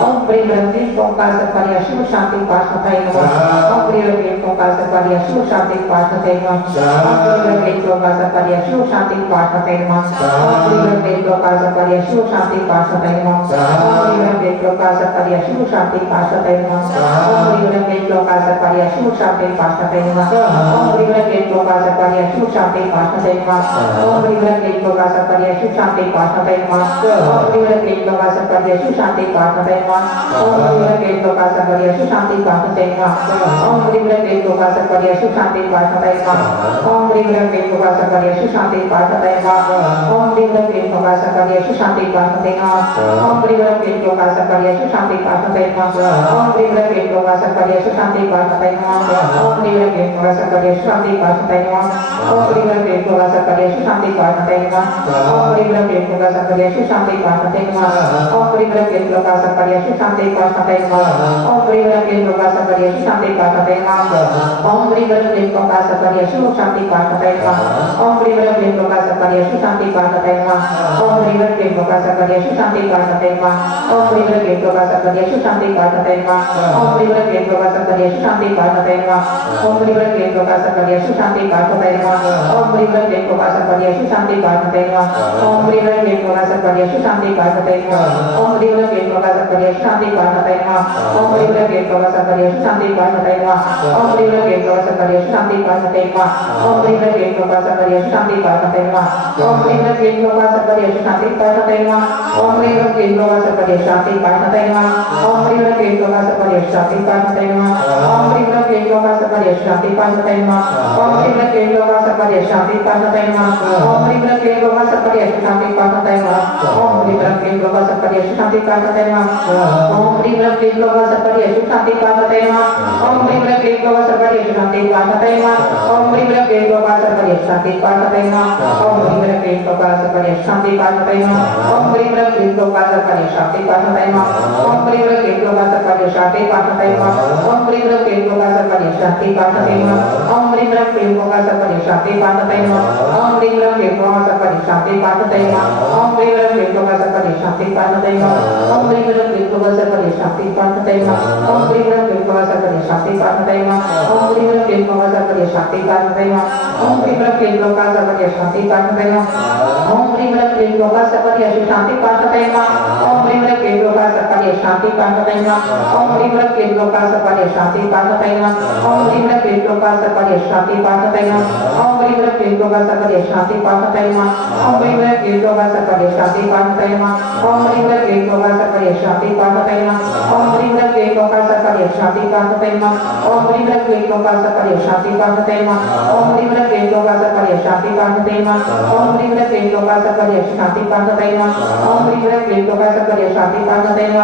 Om Bring Brahmi Prabhupada Sarkari Ashur Shanti Pashnatai Om Bring Brahmi Prabhupada Sarkari Ashur Shanti Pashnatai Om Bring Brahmi Prabhupada Sarkari Ashur Shanti Pashnatai Om Bring Brahmi Prabhupada Sarkari Ashur Shanti Pashnatai Om Bring Brahmi Prabhupada Sarkari Ashur Shanti Pashnatai Om Bring Brahmi Prabhupada Sarkari Ashur Shanti Pashnatai Om Bring Brahmi Prabhupada Sarkari Ashur Shanti Pashnatai Om Bring Brahmi Prabhupada Sarkari Ashur Shanti Pashnatai Om Om Bring Brahmi Prabhupada Sarkari Ashur Shanti Pashnatai Om Om Bring Brahmi Prabhupada Sarkari Ashur Shanti Pashnatai Om Om Bring Brahmi Prabhupada Sarkari Ashur Shanti Pashnatai Om Om Bring Brahmi Prabhupada Sarkari Ashur Shanti Pashnatai Om Om Bring Brahmi Prabhupada Sarkari Ashur Shanti Pashnatai Om Om Bring Brahmi Prabhupada Sarkari Ashur Shanti Pashnatai Om Om Bring Brahmi Prabhupada Sarkari Ashur Shanti Pashnatai Om Bring Brahmi Prabhupada Sarkari Ashur Shanti Pashnatai Om Bring Brahmi Prabhupada Sarkari Ashur Shanti Pashnatai Om Bring Brahmi Prabhupada Sarkari Ashur Shanti Pashnatai Om Bring Brahmi Prabhupada Sarkari Ashur Shanti Pashnatai Om Bring Brahmi Prabhupada Sarkari Ashur Shanti Pashnatai Om Bring Brahmi Prabhupada Sarkari Ashur Shanti Pashnatai Om Bring Brahmi Prabhupada Sarkari Ashur Shanti Pashnatai Om Bring Brahmi Prabhupada Sarkari Ashur Shanti Pashnatai Om Bring Brahmi Prabhupada Sarkari Ashur Shanti Pashnatai Om Bring Brahmi Prabhupada Sarkari Ashur Shanti Pashnatai Om Bring Brahmi Prabhupada Sarkari Ashur Shanti Pashnatai Om Bring Brahmi Prabhupada Sarkari Ashur Shanti Pashnatai Om Bring Brahmi Prabhupada Sarkari Ashur Shanti Pashnatai Om Bring Brahmi Prabhupada Sarkari Ashur Shanti Pashnatai Om Bring Brahmi Prabhupada Sarkari Ashur Shanti Pashnatai Om Bring Brahmi Prabhupada Sarkari Ashur Shanti Pashnatai Om Bring Brahmi Prabhupada Sarkari Ashur Shanti Pashnatai Om Bring Brahmi Prabhupada Sarkari Ashur Shanti Pashnatai Om Bring Brahmi Prabhupada Sarkari Ashur Shanti Pashnatai Om Bring Brahmi Prabhupada Sarkari Ashur Shanti Pashnatai Om Bring Brahmi Prabhupada Sarkari Ashur Shanti Pashnatai Om Bring Brahmi Prabhupada Sarkari Ashur Shanti Pashnatai Om Bring Brahmi Prabhupada Sarkari Ashur Shanti Pashnatai Om Bring Brahmi Prabhupada Sarkari Ashur Shanti Pashnatai Om Bring Brahmi Prabhupada Sarkari Ashur Shanti Pashnatai Om Bring Brahmi Prabhupada Sarkari Ashur Shanti Pashnatai Om Bring Brahmi Prabhupada Sarkari Ashur Shanti Pashnatai Om Bring Brahmi Prabhupada Sarkari Ashur Shanti Pashnatai Om Bring Brahmi Prabhupada Sarkari Ashur Shanti Pashnatai Om Bring Brahmi Prabhupada Sarkari Ashur Shanti Pashnatai Om Bring Brahmi Prabhupada Sarkari Ashur Shanti Pashnatai Om Bring Brahmi Prabhupada Sarkari Ashur Shanti Pashnatai Om Bring Brahmi Prabhupada Sarkari Ashur Shanti Pashnatai Om Bring Brahmi Prabhupada Sarkari Ashur Shanti Pashnatai Om Bring Brahmi Prabhupada Sarkari Ashur Shanti Pashnatai Om Bring Brahmi Prabhupada Sarkari Ashur Shanti Pashnatai Om Bring Brahmi Prabhupada Sarkari Ashur Shanti Pashnatai Om Bring Brahmi Prabhupada Sarkari Ashur Shanti Pashnatai Om Bring Brahmi Prabhupada Sarkari Ashur Shanti Pashnatai Om Bring Brahmi Prabhupada Sarkari Ashur Shanti Pashnatai Om Bring Brahmi Prabhupada Sarkari Ashur Shanti Pashnatai Om Bring Brahmi Prabhupada Sarkari Ashur Shanti Pashnatai Om Bring Brahmi Prabhupada Sarkari Ashur Shanti Pashnatai Om Bring Brahmi Prabhupada Sarkari Ashur Shanti Pashnatai Om Bring Brahmi Prabhupada Sarkari Ashur Shanti Pashnatai Om Bring Brahmi Prabhupada Sarkari Ashur Shanti Pashnatai Om Bring Brahmi Prabhupada Sarkari Ashur Shanti Pashnatai Om Bring Brahmi Prabhupada Sarkari Ashur Shanti Pashnatai Om Bring Brahmi Prabhupada Sarkari Ashur Shanti Pashnatai Om Bring Brahmi Prabhupada Sarkari Ashur Shanti Pashnatai Om Bring Brahmi Prabhupada Sarkari Ashur Shanti Pashnatai Om Bring Brahmi Prabhupada Sarkari Ashur Shanti Pashnatai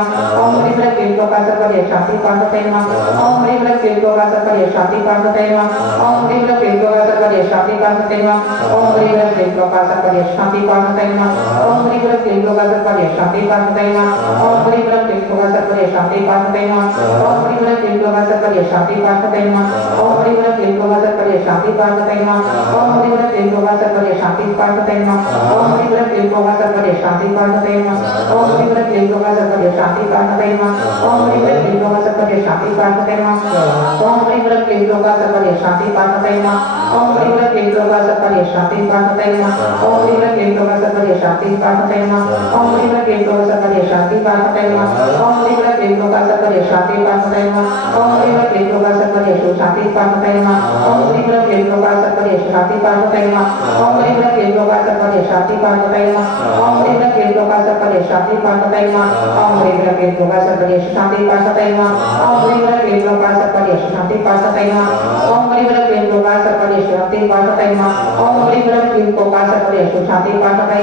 Om Bring Brahmi Prabhupada Sarkari Ashur Shanti Pashnatai Om Bring Brahmi Prabhupada Sarkari Ashur Shanti Pashnatai Om Bring Brahmi Prabhupada Sarkari Ashur Shanti Pashnatai Om Bring Brahmi Prabhupada Sarkari Ashur Shanti Pashnatai Om Bring Brahmi Prabhupada Sarkari Ashur Shanti Pashnatai Om Bring Brahmi Prabhupada Sarkari Ashur Shanti Pashnatai Om Bring Brahmi Prabhupada Sarkari Ashur Shanti Pashnatai Om Bring Brahmi Prabhupada Sarkari Ashur Shanti Pashnatai Om Bring Brahmi Prabhupada Sarkari Ashur Shanti Pashnatai Om Bring Brahmi Prabhupada Sarkari Ashur Shanti Pashnatai Om Bring Brahmi Prabhupada Sarkari Ashur Shanti Pashnatai Om Bring Brahmi Prabhupada Sarkari Ashur Shanti Pashnatai Om Bring Brahmi Prabhupada Sarkari Ashur Shanti Pashnatai Om Bring Brahmi Prabhupada Sarkari Ashur Shanti Pashnatai Om Bring Brahmi Prabhupada Sarkari Ashur Shanti Pashnatai Om Bring Brahmi Prabhupada Sarkari Ashur Shanti Pashnatai Om Bring Brahmi Prabhupada Sarkari Ashur Shanti Pashnatai Om Bring Brahmi Prabhupada Sarkari Ashur Shanti Pashnatai Om Bring Brahmi Prabhupada Sarkari Ashur Shanti Pashnatai Om Bring Brahmi Prabhupada Sarkari Ashur Shanti Pashnatai Om Bring Brahmi Prabhupada Sarkari Ashur Shanti Pashnatai Om Bring Brahmi Prabhupada Sarkari Ashur Shanti Pashnatai Om Bring Brahmi Prabhupada Sarkari Ashur Shanti Pashnatai Om Bring Brahmi Prabhupada Sarkari Ashur Shanti Pashnatai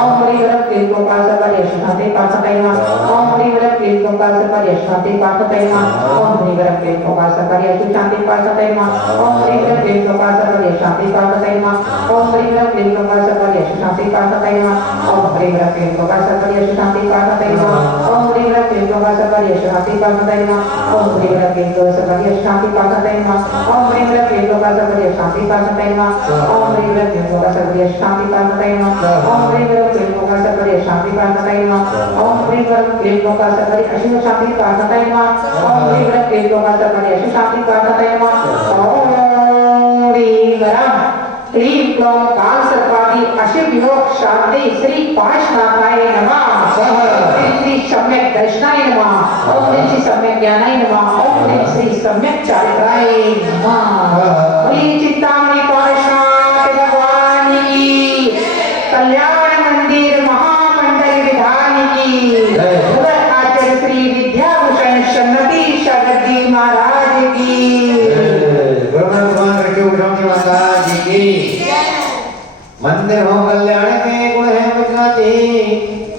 Om Bring Brahmi Prabhupada Sarkari Ashur Shanti Pashnatai Om Bring Brahmi Prabhupada Sarkari Ashur Shanti Pashnatai Om Bring Brahmi Prabhupada Sarkari Ashur Shanti Pashnatai Om Bring Brahmi Prabhupada Sarkari Ashur Shanti Pashnatai Om Bring Brahmi Prabhupada Sarkari Ashur Shanti Pashnatai Om Bring Brahmi Prabhupada Sarkari Ashur Shanti Pashnatai Om Bring Brahmi Prabhupada Sarkari Ashur Shanti Pashnatai Om Bring Brahmi Prabhupada Sarkari Ashur Shanti Pashnatai Om Bring Brahmi Prabhupada Sarkari Ashur Shanti Pashnatai Om Bring Brahmi Prabhupada Sarkari क्लीं लोका सकरि अशुभ शांति प्रार्थनाय नमः ओम ह्रीं ह्रीं क्लीं लोका सकरि अशुभ शांति प्रार्थनाय नमः ओम ह्रीं ह्रीं क्लीं क्लों काल सर्पादि अशुभ योग शांति श्री पाशनाथाय नमः ओम श्री सम्यक दर्शनाय नमः ओम श्री सम्यक ज्ञानाय नमः ओम श्री सम्यक चारित्राय नमः बोलिए चिंतामणि पाशनाथ भगवान की कल्याण मंदिर महामंडल विधान की आचार्य श्री विद्याभूषण शरणती शरद जी महाराज की मंदिर हो कल्याण के गुण है गुजराती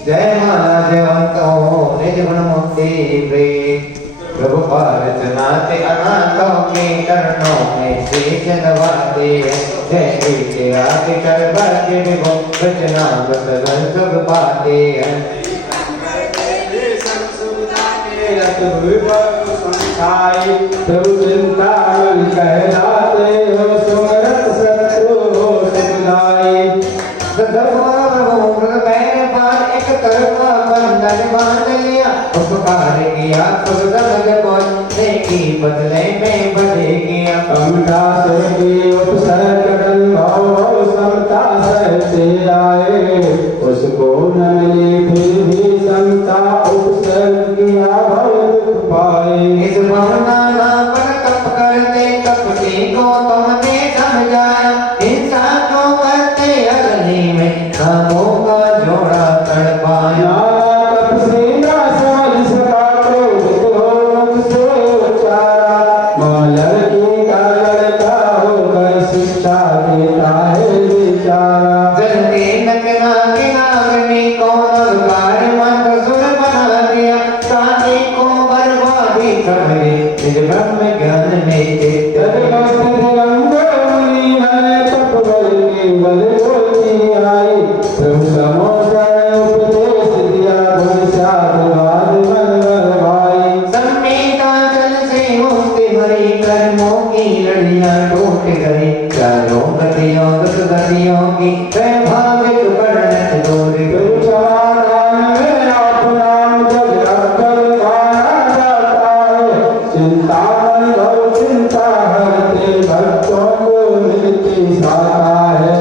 जय माला जयवंत हो निज गुण मुक्ति प्रेम प्रभु भारत नाते अनाथों के चरणों में श्री जनवाते जय के आगे कर बाजे विभो रचना बसवन सब पाते हैं प्रभु चिंता कहलाते हो सुमरत शत्रु हो सुनाई एक तरफा बंधन बांध लिया उपकार किया सुगम पहुंचने की बदले में बढ़े गया समता से उपसर्ग भाव समता से आए उसको न मिली फिर भी समता उपसर्ग किया भाव पाए इस भावना पर तप करते तपती को तुमने समझाया हिंसा को करते अग्नि में खामों का जोड़ा तड़पाया ब्रह्म ज्ञान में प्रभु समोसा उपदेश दिया कर्मों की लड़ियां टूट गई चारों गतियों की वैभाविक वर्णन दूर चिंता हरते भक्तों को मिलती साता है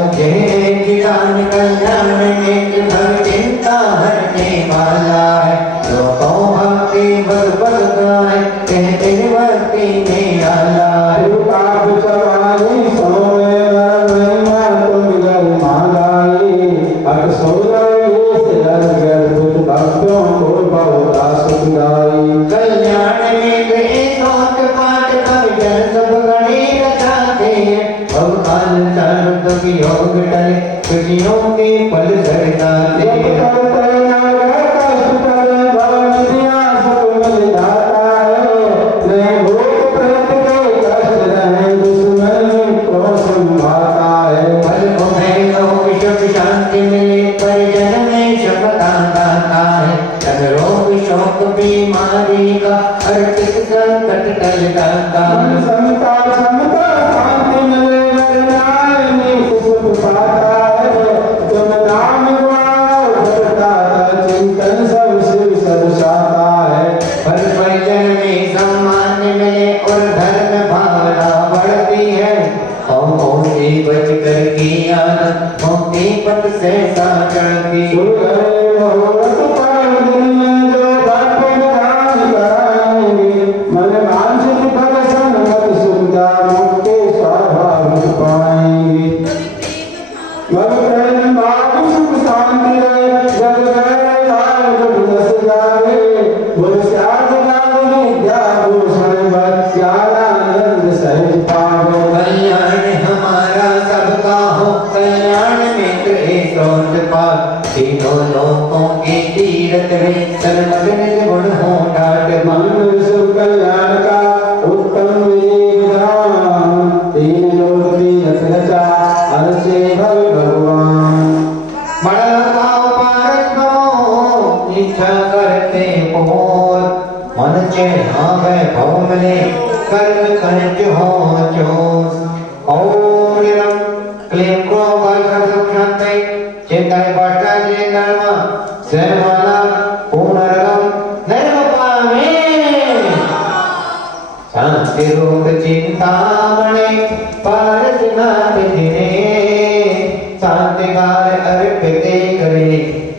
कल्याण चिंता हरने वाला है लोगों भक्ति बल गाए कहते भक्ति में आला भक्तों को बहुता सुखदाई कल्याण में गए सोच पाठ कर जन सब गणे रचाते भगवान चारुत की योग टले खुशियों के पल झरनाते शांति मिले परिजन में क्षमता दाता है रोग शोक बीमारी का अर्पित संकट टल जाता समता शांति मिले वरदान में सुख पाता है तुम नाम करता चिंतन सब शिव सरसाता है पर परिजन में सम्मान मिले और धर्म भावना बढ़ती है से बच कर की आदत मोती पट से चढ़ती मन मानसिक फल संगत सुविधा मुक्ति स्वाभाविक पाएंगे मन प्रेम भाव सुख शांति जग दस जावे बोल श्याम विद्या भूषण बच्चानंद सहज पावे कल्याण हमारा सबका हो कल्याण मित्र सोच पाल तीनों लोकों के तीरथ में सर्वजन गुण हो डाट मन सुख कल्याण का उत्तम विधान तीन लोक तीरथ रचा अरसे भगवान बड़ा भाव पारक इच्छा करते पोर मन चेहा वैभव मिले कर्म कर्ज हो चोर ओम क्लीं चिंताय पाठा जे नर्मा सर्वाना पुनर्गम रोग चिंतामणि पारसनाथ जिने शांतिकार अर्पिते करे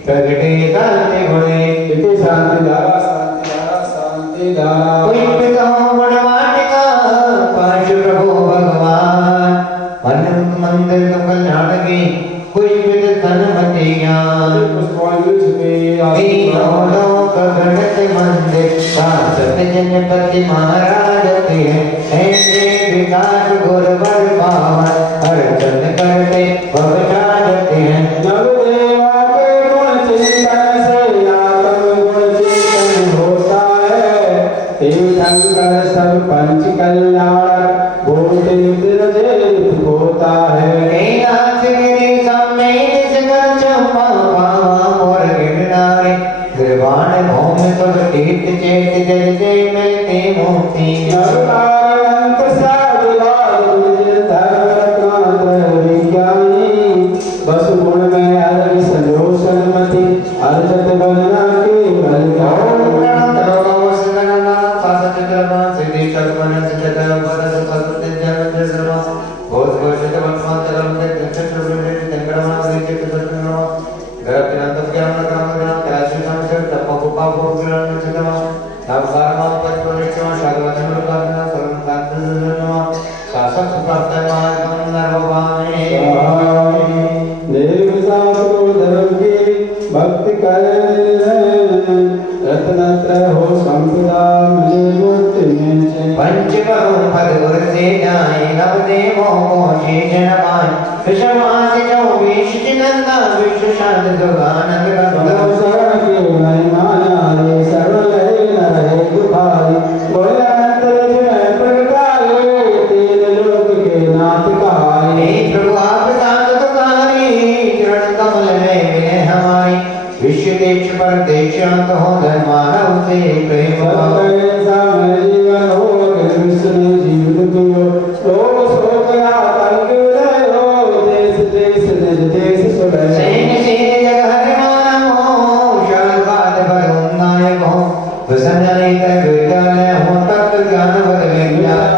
प्रगटे शांति गुणे इति शांतिधारा शांतिधारा शांतिधारा कोई पिता गुणवाटिका पांच प्रभु भगवान मन मंदिर कल्याण की कोई पित धनमति ज्ञान तीनों लोक गणत मंदिर शासक जनपति महाराज के ऐसे विकास गुरवर पावन अर्चन करते भगवान हैं नवदेवा के गुण चिंतन से आत्म गुण चिंतन होता है तीर्थंकर सब पंच कल्याण भूति विरजित होता है कैलाश गिरि समेत सगर चंपा पावा और गिरनारे गिरवाण भूमि सब तीर्थ चेत जल से मिलते मोती नवकारंत साधुवाद गुण धर्म विज्ञानी बस गुण में अलग संजोषण मति अर्जत बनना के बल भक्ति करे रत्नत्र हो संपदा मिले मूर्ति में पंच बहु पद गुर से जाए नव देवो मोषे जनमान विषमास चौबीस चिनंदा विश्व शांत दुर्गानंद भगव शरण के नहीं माना रे शरण लहे न रहे दुखाई बोले अंतर जिन्हें प्रगटाए तीन लोक के नाथ कहाए प्रभु आप दात दुखारी चरण कमल में मिले हमारी विश्व देश पर देशांत हो धर्मानव से प्रेम जीवन हो विष्णु जीवन पियो लोग शोक आतंक विलय हो देश देश निज देश सुलय सैन्य सेने जग हरिमान हो शालवाद पर नायक हो प्रसन्न कर विद्यालय हो तत्व ज्ञान वर विज्ञान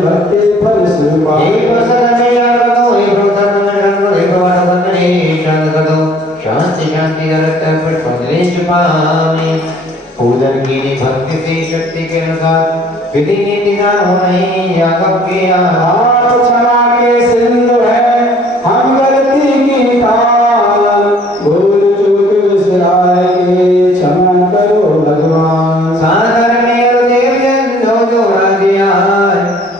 भक्ति फल सुपाए एक प्रसन्न में करो एक प्रसन्न में करो एक बार बंदने शांत करो शांति शांति करत पर पंद्रे छुपाने पूजन की भक्ति से शक्ति के अनुसार विधि नीति ना होने यागव के आप क्षमा के सिंधु है हम गलती की ठान भूल चूक विसराए क्षमा करो भगवान सागर में देव जन जो दिया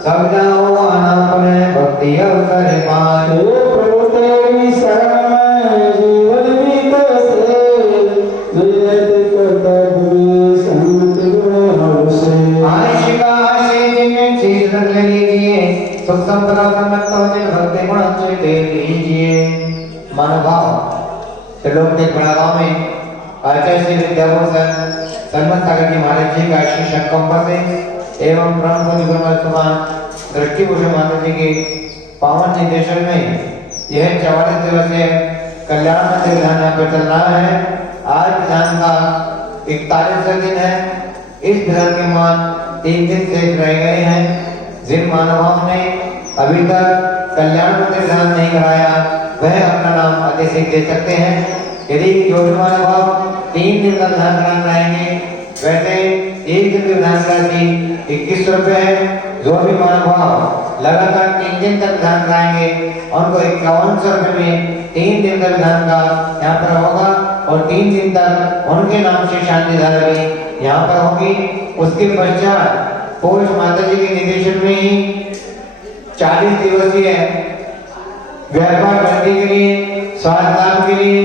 सब जाओ आनापने भक्ति अवसर पाए हे प्रभु तेरी शरण में जीवन बीत से नियत कर्तव्य संमति गुण से आशिका आशे जिन्हें चीज रख लीजिए सुख संपदा सम्मत होने भक्ति गुण से दे लीजिए मनोभाव त्रिलोक के बड़ा गांव में आचार्य श्री विद्याभूषण सन्मत सागर जी महाराज जी का आशीष कंपा से एवं ब्रह्म निगम समान दृष्टिभूषण माता जी के पावन निर्देशन में यह 44 दिवसीय कल्याण मंदिर विधान यहाँ पर चल रहा है। आज विधान का 41वां दिन है। इस विधान के मान 3 दिन शेष रह गए हैं। जिन महानुभावों ने अभी तक कल्याण मंदिर विधान नहीं कराया वह अपना नाम अधिक दे सकते हैं। यदि जो भी महानुभाव 3 दिन का विधान कराना चाहेंगे वैसे एक दिन विधान का 21 रुपए है। जो भी महानुभाव लगातार 3 दिन तक विधान कराएंगे उनको 5100 रुपए में 3 दिन का विधान का यहाँ पर होगा और 3 दिन तक उनके नाम से शांति धारा भी यहाँ पर होगी। उसके पश्चात पोष माता जी के निर्देशन में ही 40 दिवसीय व्यापार बंदी के लिए, स्वास्थ्य लाभ के लिए,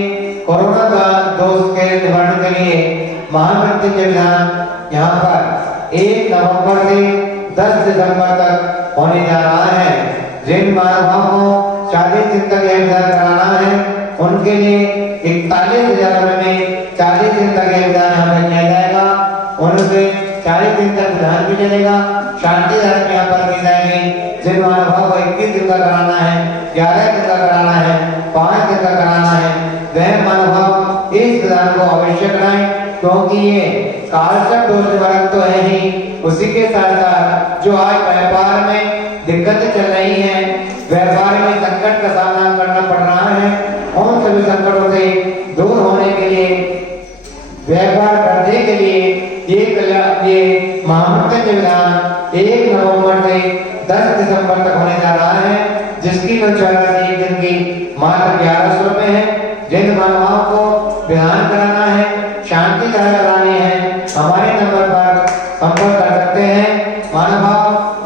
कोरोना का दोष के निवारण के लिए महामृत्युंजय विधान यहाँ पर 1 नवंबर से 10 दिसंबर तक होने जा रहा है। जिन महानुभावों को 40 दिन तक यह विधान कराना है उनके लिए 41,000 रुपए में 40 दिन तक यह विधान यहाँ पर किया जाएगा। उनसे 40 दिन तक विधान भी चलेगा, शांति धारा यहाँ पर मिल जाएगी। जिन महानुभाव को 21 दिन का कराना है, 11 दिन का कराना है, 5 दिन का कराना है, वह महानुभाव इस विधान को क्योंकि ये काल से दोष निवारक तो है ही, उसी के साथ साथ जो आज व्यापार में दिक्कतें चल रही हैं, व्यापार में संकट का सामना करना पड़ रहा है, उन सभी संकटों से दूर होने के लिए, व्यापार करने के लिए ये महामृत्युंजय विधान 1 नवंबर से 10 दिसंबर तक होने जा रहा है, जिसकी राशि दिन की मात्र 1100 रुपए है। जिन मानवाओं को विधान कराना है, शांति धारा करानी है, हमारे नंबर पर संपर्क कर सकते हैं। मानव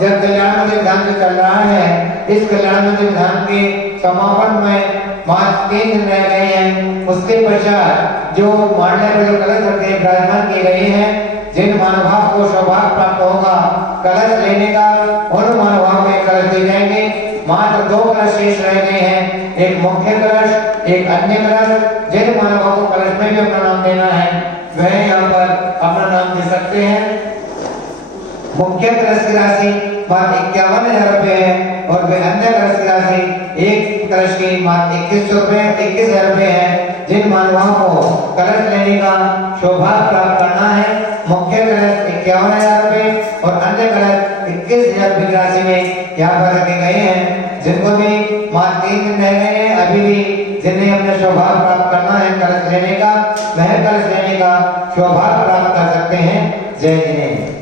जब कल्याण विधान जो चल रहा है, इस कल्याण विधान के समापन में मात्र 3 दिन रह गए हैं। उसके पश्चात जो मांडले में जो कलश रखे विराजमान किए गए हैं, जिन महानुभाव को सौभाग्य प्राप्त होगा कलश लेने का, उन महानुभाव के कलश ले जाएंगे। मात्र 2 कलश शेष रह गए हैं, एक मुख्य कलश, एक अन्य कलश। जिन महानुभाव को कलश में भी अपना नाम देना है, वह यहाँ पर अपना नाम दे सकते हैं। मुख्य कलश की राशि मात्र 51,000 रुपए है और वह अन्य कलश की राशि एक कलश की मात्र 21,000 रुपए है। जिन मानवाओं को कलश लेने का सौभाग्य प्राप्त करना है, मुख्य कलश 51,000 रुपए और अन्य कलश 21,000 रुपए की राशि में यहाँ पर रखे गए हैं। जिनको भी मात्र 3 दिन रह गए हैं, अभी भी जिन्हें अपने सौभाग्य प्राप्त करना है कलश लेने का, वह कलश लेने का सौभाग्य प्राप्त कर सकते हैं। जय जिनेन्द्र।